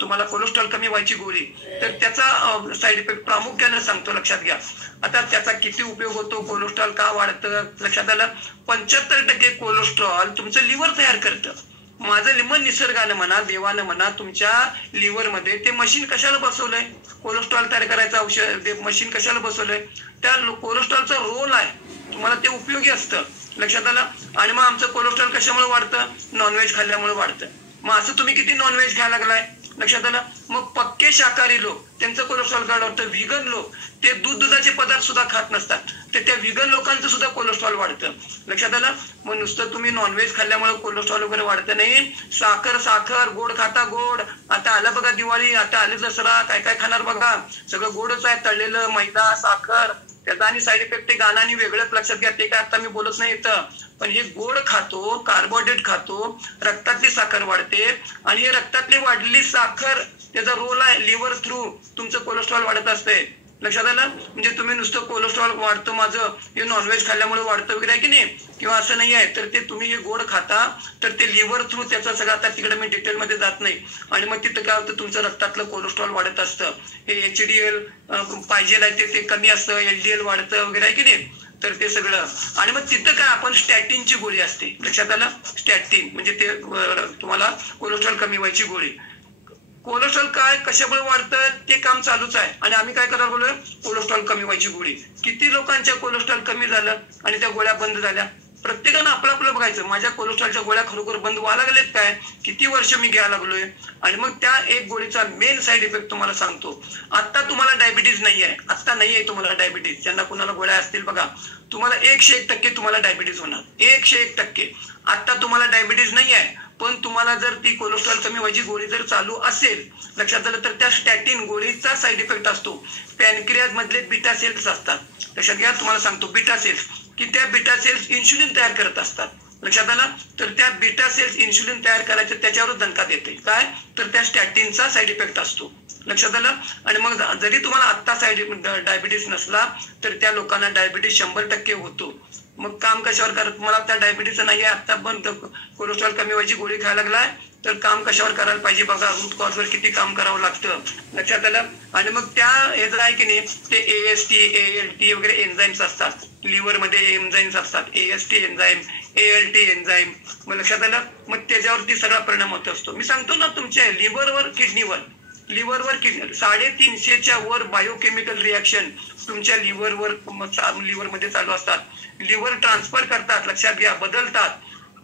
तुम्हाला कोलेस्ट्रॉल कमी व्हायची गोळी, तर त्याचा साईड इफेक्ट प्रामुख्याने सांगतो. लक्षात घ्या. आता त्याचा किती उपयोग होतो, कोलेस्ट्रॉल का वाढतं. लक्षात आलं. 75% कोलेस्ट्रॉल तुमचं लिव्हर तयार करतं. माझं लिव्हर निसर्गानं म्हणा, देवानं म्हणा, तुमच्या लिव्हर मध्ये ते मशीन कशाला बसवलंय, कोलेस्ट्रॉल तयार करायचं औषध मशीन कशाला बसवलंय, त्या कोलेस्ट्रॉलचा रोल आहे, तुम्हाला ते उपयोगी असतं. लक्षात आलं. आणि मग आमचं कोलेस्ट्रॉल कशामुळे वाढतं, नॉनव्हेज खाल्ल्यामुळे वाढतं. मग असं तुम्ही किती नॉनव्हेज खायला लागलाय. लक्षात आलं. मग पक्के शाकाहारी लोक, त्यांचं कोलेस्ट्रॉल काय वाढतं. व्हिगन लोक, ते दुधाचे पदार्थ सुद्धा खात नसतात, तर त्या व्हिगन लोकांचं सुद्धा कोलेस्ट्रॉल वाढतं. लक्षात आलं. मग नुसतं तुम्ही नॉनव्हेज खाल्ल्यामुळे कोलेस्ट्रॉल वगैरे वाढतं नाही. साखर गोड खाता गोड. आता आलं बघा दिवाळी, आता आले दसरा, काय काय खाणार बघा, सगळं गोडच आहे. तळलेलं, मैदा, साखर, त्याचा आणि साईड इफेक्ट गाणं आणि वेगळंच. लक्षात घ्या. ते काय आता मी बोलत नाही इथं, पण हे गोड खातो, कार्बोहायड्रेट खातो, रक्तातली साखर वाढते, आणि हे रक्तातली वाढलेली साखर त्याचा रोल आहे, लिव्हर थ्रू तुमचं कोलेस्ट्रॉल वाढत असते. लक्षात आलं. म्हणजे तुम्ही नुसतं कोलेस्ट्रॉल वाढतं माझं हे नॉनव्हेज खाल्ल्यामुळे वाढतं वगैरे आहे की नाही, किंवा असं नाही आहे, तर ते तुम्ही हे गोड खाता, तर ते लिव्हर थ्रू त्याचं सगळं, आता तिकडे मी डिटेलमध्ये जात नाही. आणि मग तिथं काय होतं, तुमचं रक्तातलं कोलेस्ट्रॉल वाढत असतं. हे HDL पाहिजे आहे ते कमी असतं, LDL वाढतं वगैरे आहे की नाही, तर ते सगळं. आणि मग तिथं काय, आपण स्टॅटिनची गोळी असते. लक्षात आलं. स्टॅटिन म्हणजे ते तुम्हाला कोलेस्ट्रॉल कमी व्हायची गोळी. कोलेस्ट्रॉल काय कशामुळे वाढतं ते काम चालूच आहे. आणि आम्ही काय करायला बोलूया, कोलेस्ट्रॉल कमी व्हायची गोळी. किती लोकांच्या कोलेस्ट्रॉल कमी झालं आणि त्या गोळ्या बंद झाल्या. प्रत्येकानं आपलं आपलं बघायचं, माझ्या कोलेस्ट्रॉलच्या गोळ्या खरोखर बंद व्हायला लागलेत काय, किती वर्ष मी घ्यायला लागलोय. आणि मग त्या एक गोळीचा मेन साईड इफेक्ट तुम्हाला सांगतो. आता तुम्हाला डायबिटीज नाही आहे, आता नाही आहे तुम्हाला डायबिटीज, ज्यांना कुणाला गोळ्या असतील बघा, तुम्हाला 101% तुम्हाला डायबिटीज होणार, 101%. आता तुम्हाला डायबिटीज नाही आहे, पण तुम्हाला जर ती कोलेस्ट्रॉल कमी व्हायची गोळी जर चालू असेल, लक्षात आलं, तर त्या स्टॅटिन गोळीचा साईड इफेक्ट असतो. पॅनक्रियाज मधले बीटा सेल्स असतात. लक्षात घ्या. तुम्हाला सांगतो, बीटा सेल्स, की त्या बीटा सेल्स इन्शुलिन तयार करत असतात. लक्षात आलं. तर त्या बीटा सेल्स इन्शुलिन तयार करायचं त्याच्यावरच दणका देते काय, तर त्या स्टॅटिनचा साईड इफेक्ट असतो. लक्षात आलं. आणि मग जरी तुम्हाला आत्ता डायबिटीस नसला तर त्या लोकांना डायबिटीस 100% होतो. मग काम कशावर करत, तुम्हाला त्या डायबिटीस नाही आहे आता पण कोलेस्ट्रॉल कमी व्हायची गोळी खायला लागलाय तर काम कशावर करायला पाहिजे बघा, रूट कॉजवर किती काम करावं लागतं. लक्षात आलं. आणि मग त्या हे जर आहे की नाही ते AST ALT वगैरे एन्झाईम्स असतात, लिव्हरमध्ये एन्झाईम्स असतात, AST एन्झाईम ALT एन्झाईम. मग लक्षात आलं. मग त्याच्यावरती सगळा परिणाम होत असतो. मी सांगतो ना तुमच्या लिव्हरवर किडनीवर 350च्या वर बायोकेमिकल रिॲक्शन तुमच्या लिव्हरमध्ये चालू असतात. लिव्हर ट्रान्सफर करतात, लक्षात घ्या, बदलतात.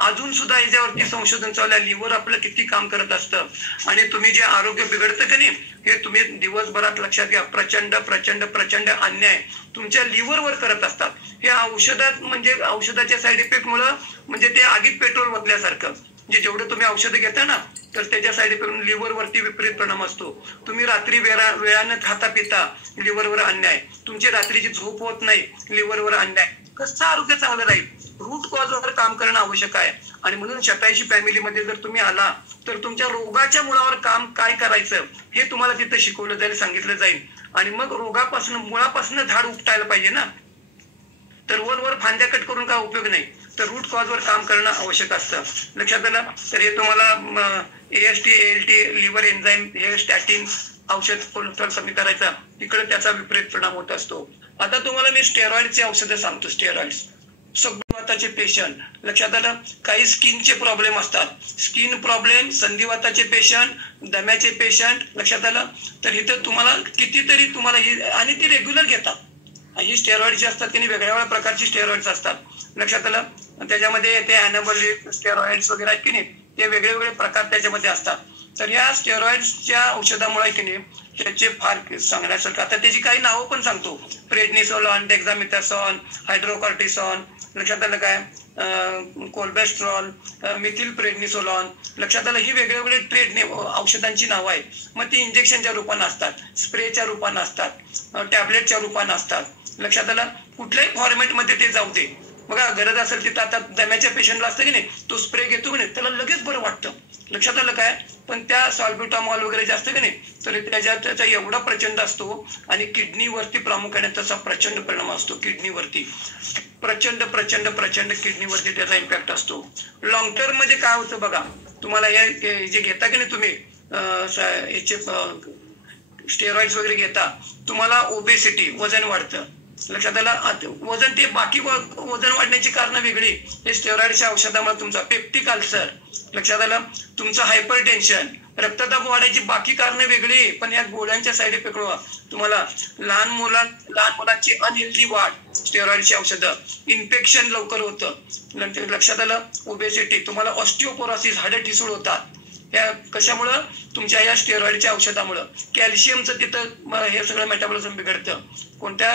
अजून सुद्धा याच्यावरती संशोधन चालू आहे, लिव्हर आपलं किती काम करत असतं. आणि तुम्ही जे आरोग्य बिघडतं की नाही हे तुम्ही दिवसभरात लक्षात घ्या, प्रचंड प्रचंड प्रचंड अन्याय तुमच्या लिव्हरवर करत असतात. हे औषधात म्हणजे औषधाच्या साईड इफेक्ट मुळे म्हणजे ते आगीत पेट्रोल ओतल्यासारखं. म्हणजे जेवढं तुम्ही औषधं घेता ना तर त्याच्या साईड इफेक्ट लिव्हरवरती विपरीत परिणाम असतो. तुम्ही रात्री वेळानं खाता पिता, लिव्हरवर अन्याय. तुमची रात्रीची झोप होत नाही, लिव्हरवर अन्याय. कसं आरोग्य चांगलं राहील? रूट कॉजवर काम करणं आवश्यक आहे. आणि म्हणून 87 फॅमिलीमध्ये जर तुम्ही आला तर तुमच्या रोगाच्या मुळावर काम काय करायचं हे तुम्हाला तिथं शिकवलं जाईल, सांगितलं जाईल. आणि मग मुळापासून झाड उपटायला पाहिजे ना. तर वर फांद्या कट करून काय उपयोग नाही. तर रूट कॉजवर काम करणं आवश्यक असतं. लक्षात आलं. तर हे तुम्हाला AST ALT लिव्हर एन्झाईम हे स्टॅटिन औषध कोलेस्ट्रॉल कमी करायचा, तिकडे त्याचा विपरीत परिणाम होत असतो. आता तुम्हाला मी स्टेरॉइडचे औषधं सांगतो. स्टेरॉइड्स संधिवाताचे पेशंट, लक्षात आलं. काही स्किनचे प्रॉब्लेम असतात, स्किन प्रॉब्लेम, संधिवाताचे पेशंट, दम्याचे पेशंट, लक्षात आलं. तर इथं तुम्हाला कितीतरी तुम्हाला आणि ती रेग्युलर घेतात. ही स्टेरॉइड जे असतात त्यांनी वेगळ्या वेगळ्या प्रकारची स्टेरॉइड्स असतात, लक्षात आलं. त्याच्यामध्ये ते अॅनाबॉलिक स्टेरॉइड्स वगैरे आहेत की नाही, ते वेगळे वेगळे प्रकार त्याच्यामध्ये असतात. तर या स्टेरॉइड्सच्या औषधामुळे की नाही त्याचे फार सांगण्यासारखं. आता त्याची काही नावं पण सांगतो. प्रेडनिसोलॉन, डेक्झामेथासॉन, हायड्रोकॉर्टिसॉन, लक्षात आलं काय, कोल्बेस्ट्रॉल, मिथिल प्रेडनिसोलॉन, लक्षात आलं. ही वेगळे वेगळे औषधांची नावं आहेत. मग ती इंजेक्शनच्या रूपानं असतात, स्प्रेच्या रूपानं असतात, टॅबलेटच्या रूपानं असतात, लक्षात आलं. कुठल्याही फॉर्मॅटमध्ये ते जाऊ दे. बघा गरज असेल तिथं आता दम्याच्या पेशंटला असतं की नाही, तो स्प्रे घेतो की नाही त्याला लगेच बरं वाटतं, लक्षात आलं काय. पण त्या सॉल्ब्युटामॉल वगैरे जास्त की नाही तर त्याचा एवढा प्रचंड असतो. आणि किडनीवरती प्रामुख्याने त्याचा प्रचंड परिणाम असतो. किडनीवरती प्रचंड प्रचंड प्रचंड किडनीवरती त्याचा इम्पॅक्ट असतो. लॉंग टर्म मध्ये काय होतं बघा, तुम्हाला हे जे घेता की नाही तुम्ही याचे स्टेरॉइड्स वगैरे घेता, तुम्हाला ओबेसिटी, वजन वाढतं, लक्षात आलं. वजन ते बाकी वजन वाढण्याची कारण वेगळी, हे स्टेरॉइडच्या औषधामुळे तुमचा पेप्टिक अल्सर, लक्षात आलं. तुमचं हायपर टेन्शन, रक्तदाब वाढायची बाकी कारण वेगळी, पण या गोळ्यांच्या साईड इफेक्ट तुम्हाला लहान मुलांची अनहेल्दी वाढ, स्टेरॉइडची औषधं, इन्फेक्शन लवकर होतं, लक्षात आलं. ओबेसिटी, तुम्हाला ऑस्टिओपोरोसिस, हाडं ठिसूळ होतात. या कशामुळं? तुमच्या या स्टेरॉइडच्या औषधामुळं. कॅल्शियमचं तिथं हे सगळं मेटाबॉलिझम बिघडतं, कोणत्या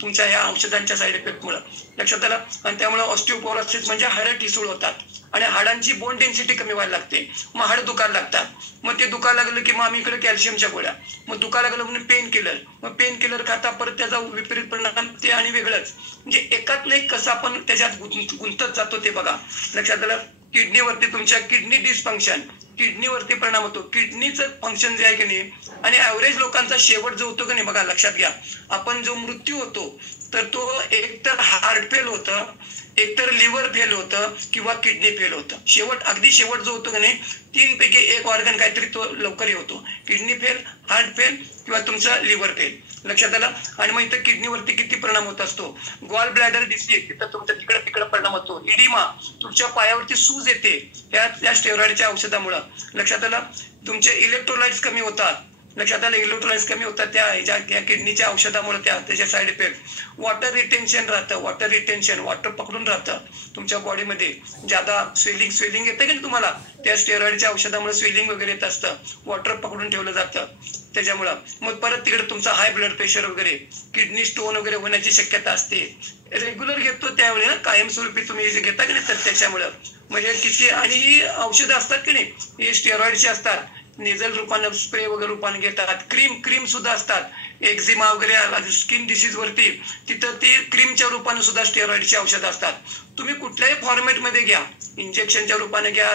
तुमच्या या औषधांच्या साईड इफेक्टमुळं, लक्षात आलं. आणि त्यामुळे ऑस्टिओपोरोसिस म्हणजे हाडं ठिसूळ होतात आणि हाडांची बोन डेन्सिटी कमी व्हायला लागते, मग हाड दुखायला लागतात. मग ते दुखायला लागलं की मग आम्ही इकडे कॅल्शियमच्या गोळ्या, मग दुखायला लागलं म्हणून पेन किलर, मग पेन किलर खाता परत त्याचा विपरीत परिणाम ते आणि वेगळंच. म्हणजे एकात नाही कसं आपण त्याच्यात गुंतत जातो ते बघा, लक्षात आलं. किडनीवरती तुमच्या किडनी डिस्फंक्शन, किडनीवरती परिणाम होतो. किडनीचं फंक्शन जे आहे की नाही आणि ऍव्हरेज लोकांचा शेवट जो होतो की नाही बघा, लक्षात घ्या, आपण जो मृत्यू होतो तर तो एकतर हार्ट फेल होतं, एकतर लिव्हर फेल होतं किंवा किडनी फेल होतं. अगदी शेवट जो होतो की नाही 3 पैकी 1 ऑर्गन काहीतरी तो लवकर होतो, किडनी फेल, हार्ट फेल किंवा तुमचं लिव्हर फेल, लक्षात आलं. आणि मग इथं किडनीवरती किती परिणाम होत असतो. गॉल ब्लॅडर डिसीज, तिथं तुमच्या तिकडे परिणाम होतो. इडिमा, तुमच्या पायावरती सूज येते या स्टेरॉइडच्या औषधामुळे, लक्षात आलं. तुमचे इलेक्ट्रोलाइट्स कमी होतात, लक्षात आलं. इलेक्ट्रोलाइट्स कमी होतात त्या किडनीच्या औषधामुळे, त्याच्या साईड इफेक्ट. वॉटर रिटेन्शन राहतं, वॉटर पकडून राहतं तुमच्या बॉडीमध्ये. ज्यादा स्वेलिंग येतं की तुम्हाला, त्या स्टेरॉइडच्या औषधामुळे स्वेलिंग वगैरे येत असतं, वॉटर पकडून ठेवलं जातं त्याच्यामुळं. मग परत तिकडे तुमचा हाय ब्लड प्रेशर वगैरे, किडनी स्टोन वगैरे होण्याची शक्यता असते. रेग्युलर घेतो त्यावेळी ना, कायमस्वरूपी तुम्ही जे घेता की नाही तर त्याच्यामुळं म्हणजे किती. आणि ही औषधं असतात की नाही, हे स्टेरॉइडची असतात, नेझल रूपानं स्प्रे वगैरे रूपाने घेतात, क्रीम सुद्धा असतात, एक्झिमा वगैरे स्किन डिसीज वरती तिथं ती क्रीमच्या रूपाने सुद्धा स्टेरॉइडची औषधं असतात. तुम्ही कुठल्याही फॉर्मॅटमध्ये घ्या, इंजेक्शनच्या रूपाने घ्या,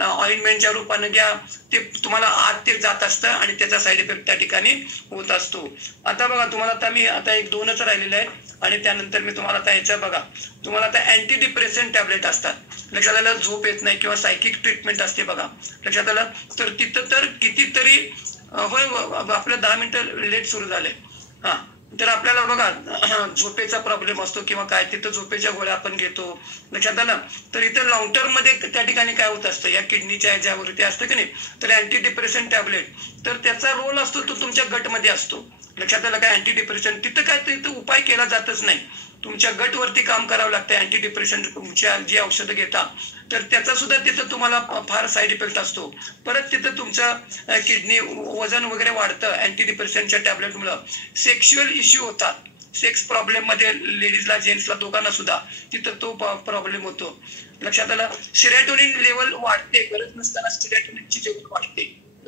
ऑइंटमेंटच्या रूपाने घ्या, ते तुम्हाला आत ते जात असतं आणि त्याचा साईड इफेक्ट त्या ठिकाणी होत असतो. आता बघा तुम्हाला आता मी आता एक दोनच राहिलेले आहेत आणि त्यानंतर मी तुम्हाला आता याचं बघा, तुम्हाला आता अँटी डिप्रेशन टॅबलेट असतात. लक्षात आलं, झोप येत नाही किंवा सायकिक ट्रीटमेंट असते बघा, लक्षात आलं. तर तिथं तर कितीतरी होय, आपलं 10 मिनिटं लेट सुरू झाले. हा, तर आपल्याला बघा झोपेचा प्रॉब्लेम असतो किंवा काय, तिथं झोपेच्या गोळ्या आपण घेतो, लक्षात आलं. तर इथं लॉंग टर्म मध्ये त्या ठिकाणी काय होत असतं, या किडनीच्या याच्यावरती असतं की नाही, तर अँटी डिप्रेशन टॅबलेट, तर त्याचा रोल असतो तो तुमच्या गटमध्ये असतो. लक्षात आलं काय, अँटी डिप्रेशन तिथं काय, तिथं उपाय केला जातच नाही, तुमच्या गटवरती काम करावं लागतं. अँटी डिप्रेशन तुमच्या जी औषधं घेता तर त्याचा सुद्धा तिथं तुम्हाला फार साईड इफेक्ट असतो. परत तिथं तुमचं किडनी वजन वगैरे वाढतं अँटी डिप्रेशनच्या टॅबलेटमुळे. सेक्शुअल इश्यू होतात, सेक्स प्रॉब्लेम मध्ये लेडीजला जेंट्सला दोघांना सुद्धा तिथं तो प्रॉब्लेम होतो. लक्षात आलं. सिरॅटोनिन लेवल वाढते, गरज नसताना सिरॅटोनिनची लेवल वाढते,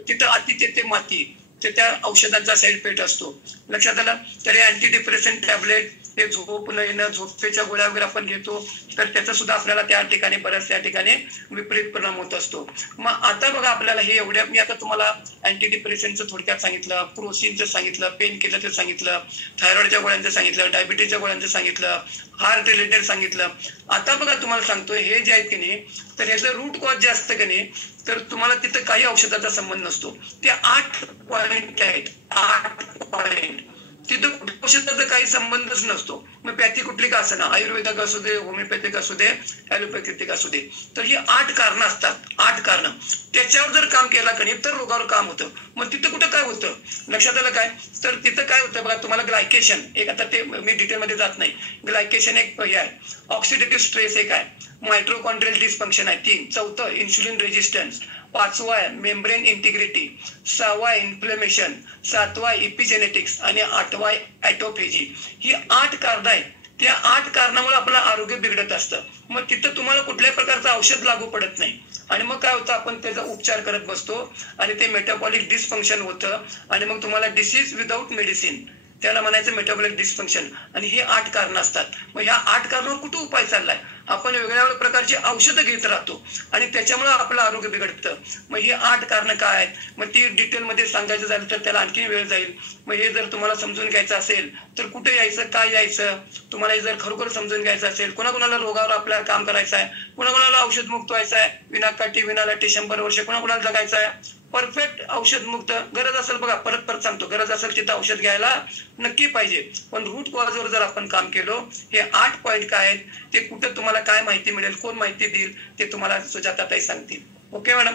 तिथं अति तेथे माती, ते त्या औषधांचा साईड इफेक्ट असतो. लक्षात आलं. तर हे अँटी डिप्रेशन टॅबलेट, हे झोप न येणं, झोपेच्या गोळ्या वगैरे आपण घेतो, तर त्याचा सुद्धा आपल्याला त्या ठिकाणी बऱ्याच त्या ठिकाणी विपरीत परिणाम होत असतो. मग आता बघा आपल्याला हे एवढ्या, मी आता तुम्हाला अँटी डिप्रेशनचं थोडक्यात सांगितलं, क्रोसिनचं सांगितलं, पेन किलरचं सांगितलं, थायरॉइडच्या गोळ्यांचं सांगितलं, डायबिटीजच्या गोळ्यांचं सांगितलं, हार्ट रिलेटेड सांगितलं. आता बघा तुम्हाला सांगतोय, हे जे आहेत की नाही, तर ह्याचं रूट कॉज जे असतं की नाही, तर तुम्हाला तिथं काही औषधाचा संबंध नसतो. ते 8 पॉइंट आहेत, 8 पॉइंट, तिथं औषधाचा काही संबंधच नसतो. मग पॅथी कुठली का असं ना, आयुर्वेदिक असू दे, होमिओपॅथिक असू दे, ॲलोपॅथिक असू दे, तर ही 8 कारणं असतात. 8 कारणं, त्याच्यावर जर काम केला का नाही तर रोगावर काम होतं. मग तिथं कुठं काय होतं, लक्षात आलं काय, तर तिथं काय होतं बघा, तुम्हाला ग्लायकेशन एक, आता ते मी डिटेलमध्ये जात नाही, ग्लायकेशन एक हे आहे, ऑक्सिडेटिव्ह स्ट्रेस एक आहे, मायट्रोकॉन्ड्रियल डिस्फंक्शन आहे 3, चौथं इन्सुलिन रेजिस्टन्स, 5वा आहे मेम्ब्रेन इंटिग्रिटी, 6वा इन्फ्लेमेशन, 7वा इपिजेनेटिक्स आणि 8वा ॲटोफेजी. ही 8 कारणं आहेत. त्या 8 कारणामुळे आपलं आरोग्य बिघडत असतं. मग तिथं तुम्हाला कुठल्याही प्रकारचं औषध लागू पडत नाही आणि मग काय होतं, आपण त्याचा उपचार करत बसतो आणि ते मेटाबॉलिक डिस्फंक्शन होतं आणि मग तुम्हाला डिसीज विदाऊट मेडिसिन, त्याला म्हणायचं मेटाबॉलिक डिस्फंक्शन. आणि हे 8 कारणं असतात. मग ह्या 8 कारणावर कुठं उपाय चाललाय, आपण वेगळ्या प्रकारची औषधं घेत राहतो आणि त्याच्यामुळे आपलं आरोग्य बिघडतं. मग ही 8 कारणं काय आहेत, मग ती डिटेलमध्ये सांगायचं झालं तर त्याला आणखी वेळ जाईल. मग हे जर तुम्हाला समजून घ्यायचं असेल तर कुठे यायचं, काय यायचं, तुम्हाला जर खरोखर समजून घ्यायचं असेल, कोणाकोणाला रोगावर आपल्याला काम करायचं आहे, कोणाकोणाला औषध मुक्त व्हायचं आहे, विनाकाठी विनालाटी 100 वर्ष कोणाकोणाला जगायचं आहे, परफेक्ट औषध मुक्त. गरज असेल बघा, परत सांगतो, गरज असेल तिथं औषध घ्यायला नक्की पाहिजे, पण रूट कॉजवर जर आपण काम केलो, हे 8 पॉइंट काय आहेत, ते कुठं तुम्हाला काय माहिती मिळेल, कोण माहिती देईल, ते तुम्हाला सुजाताताई सांगतील. Okay madam.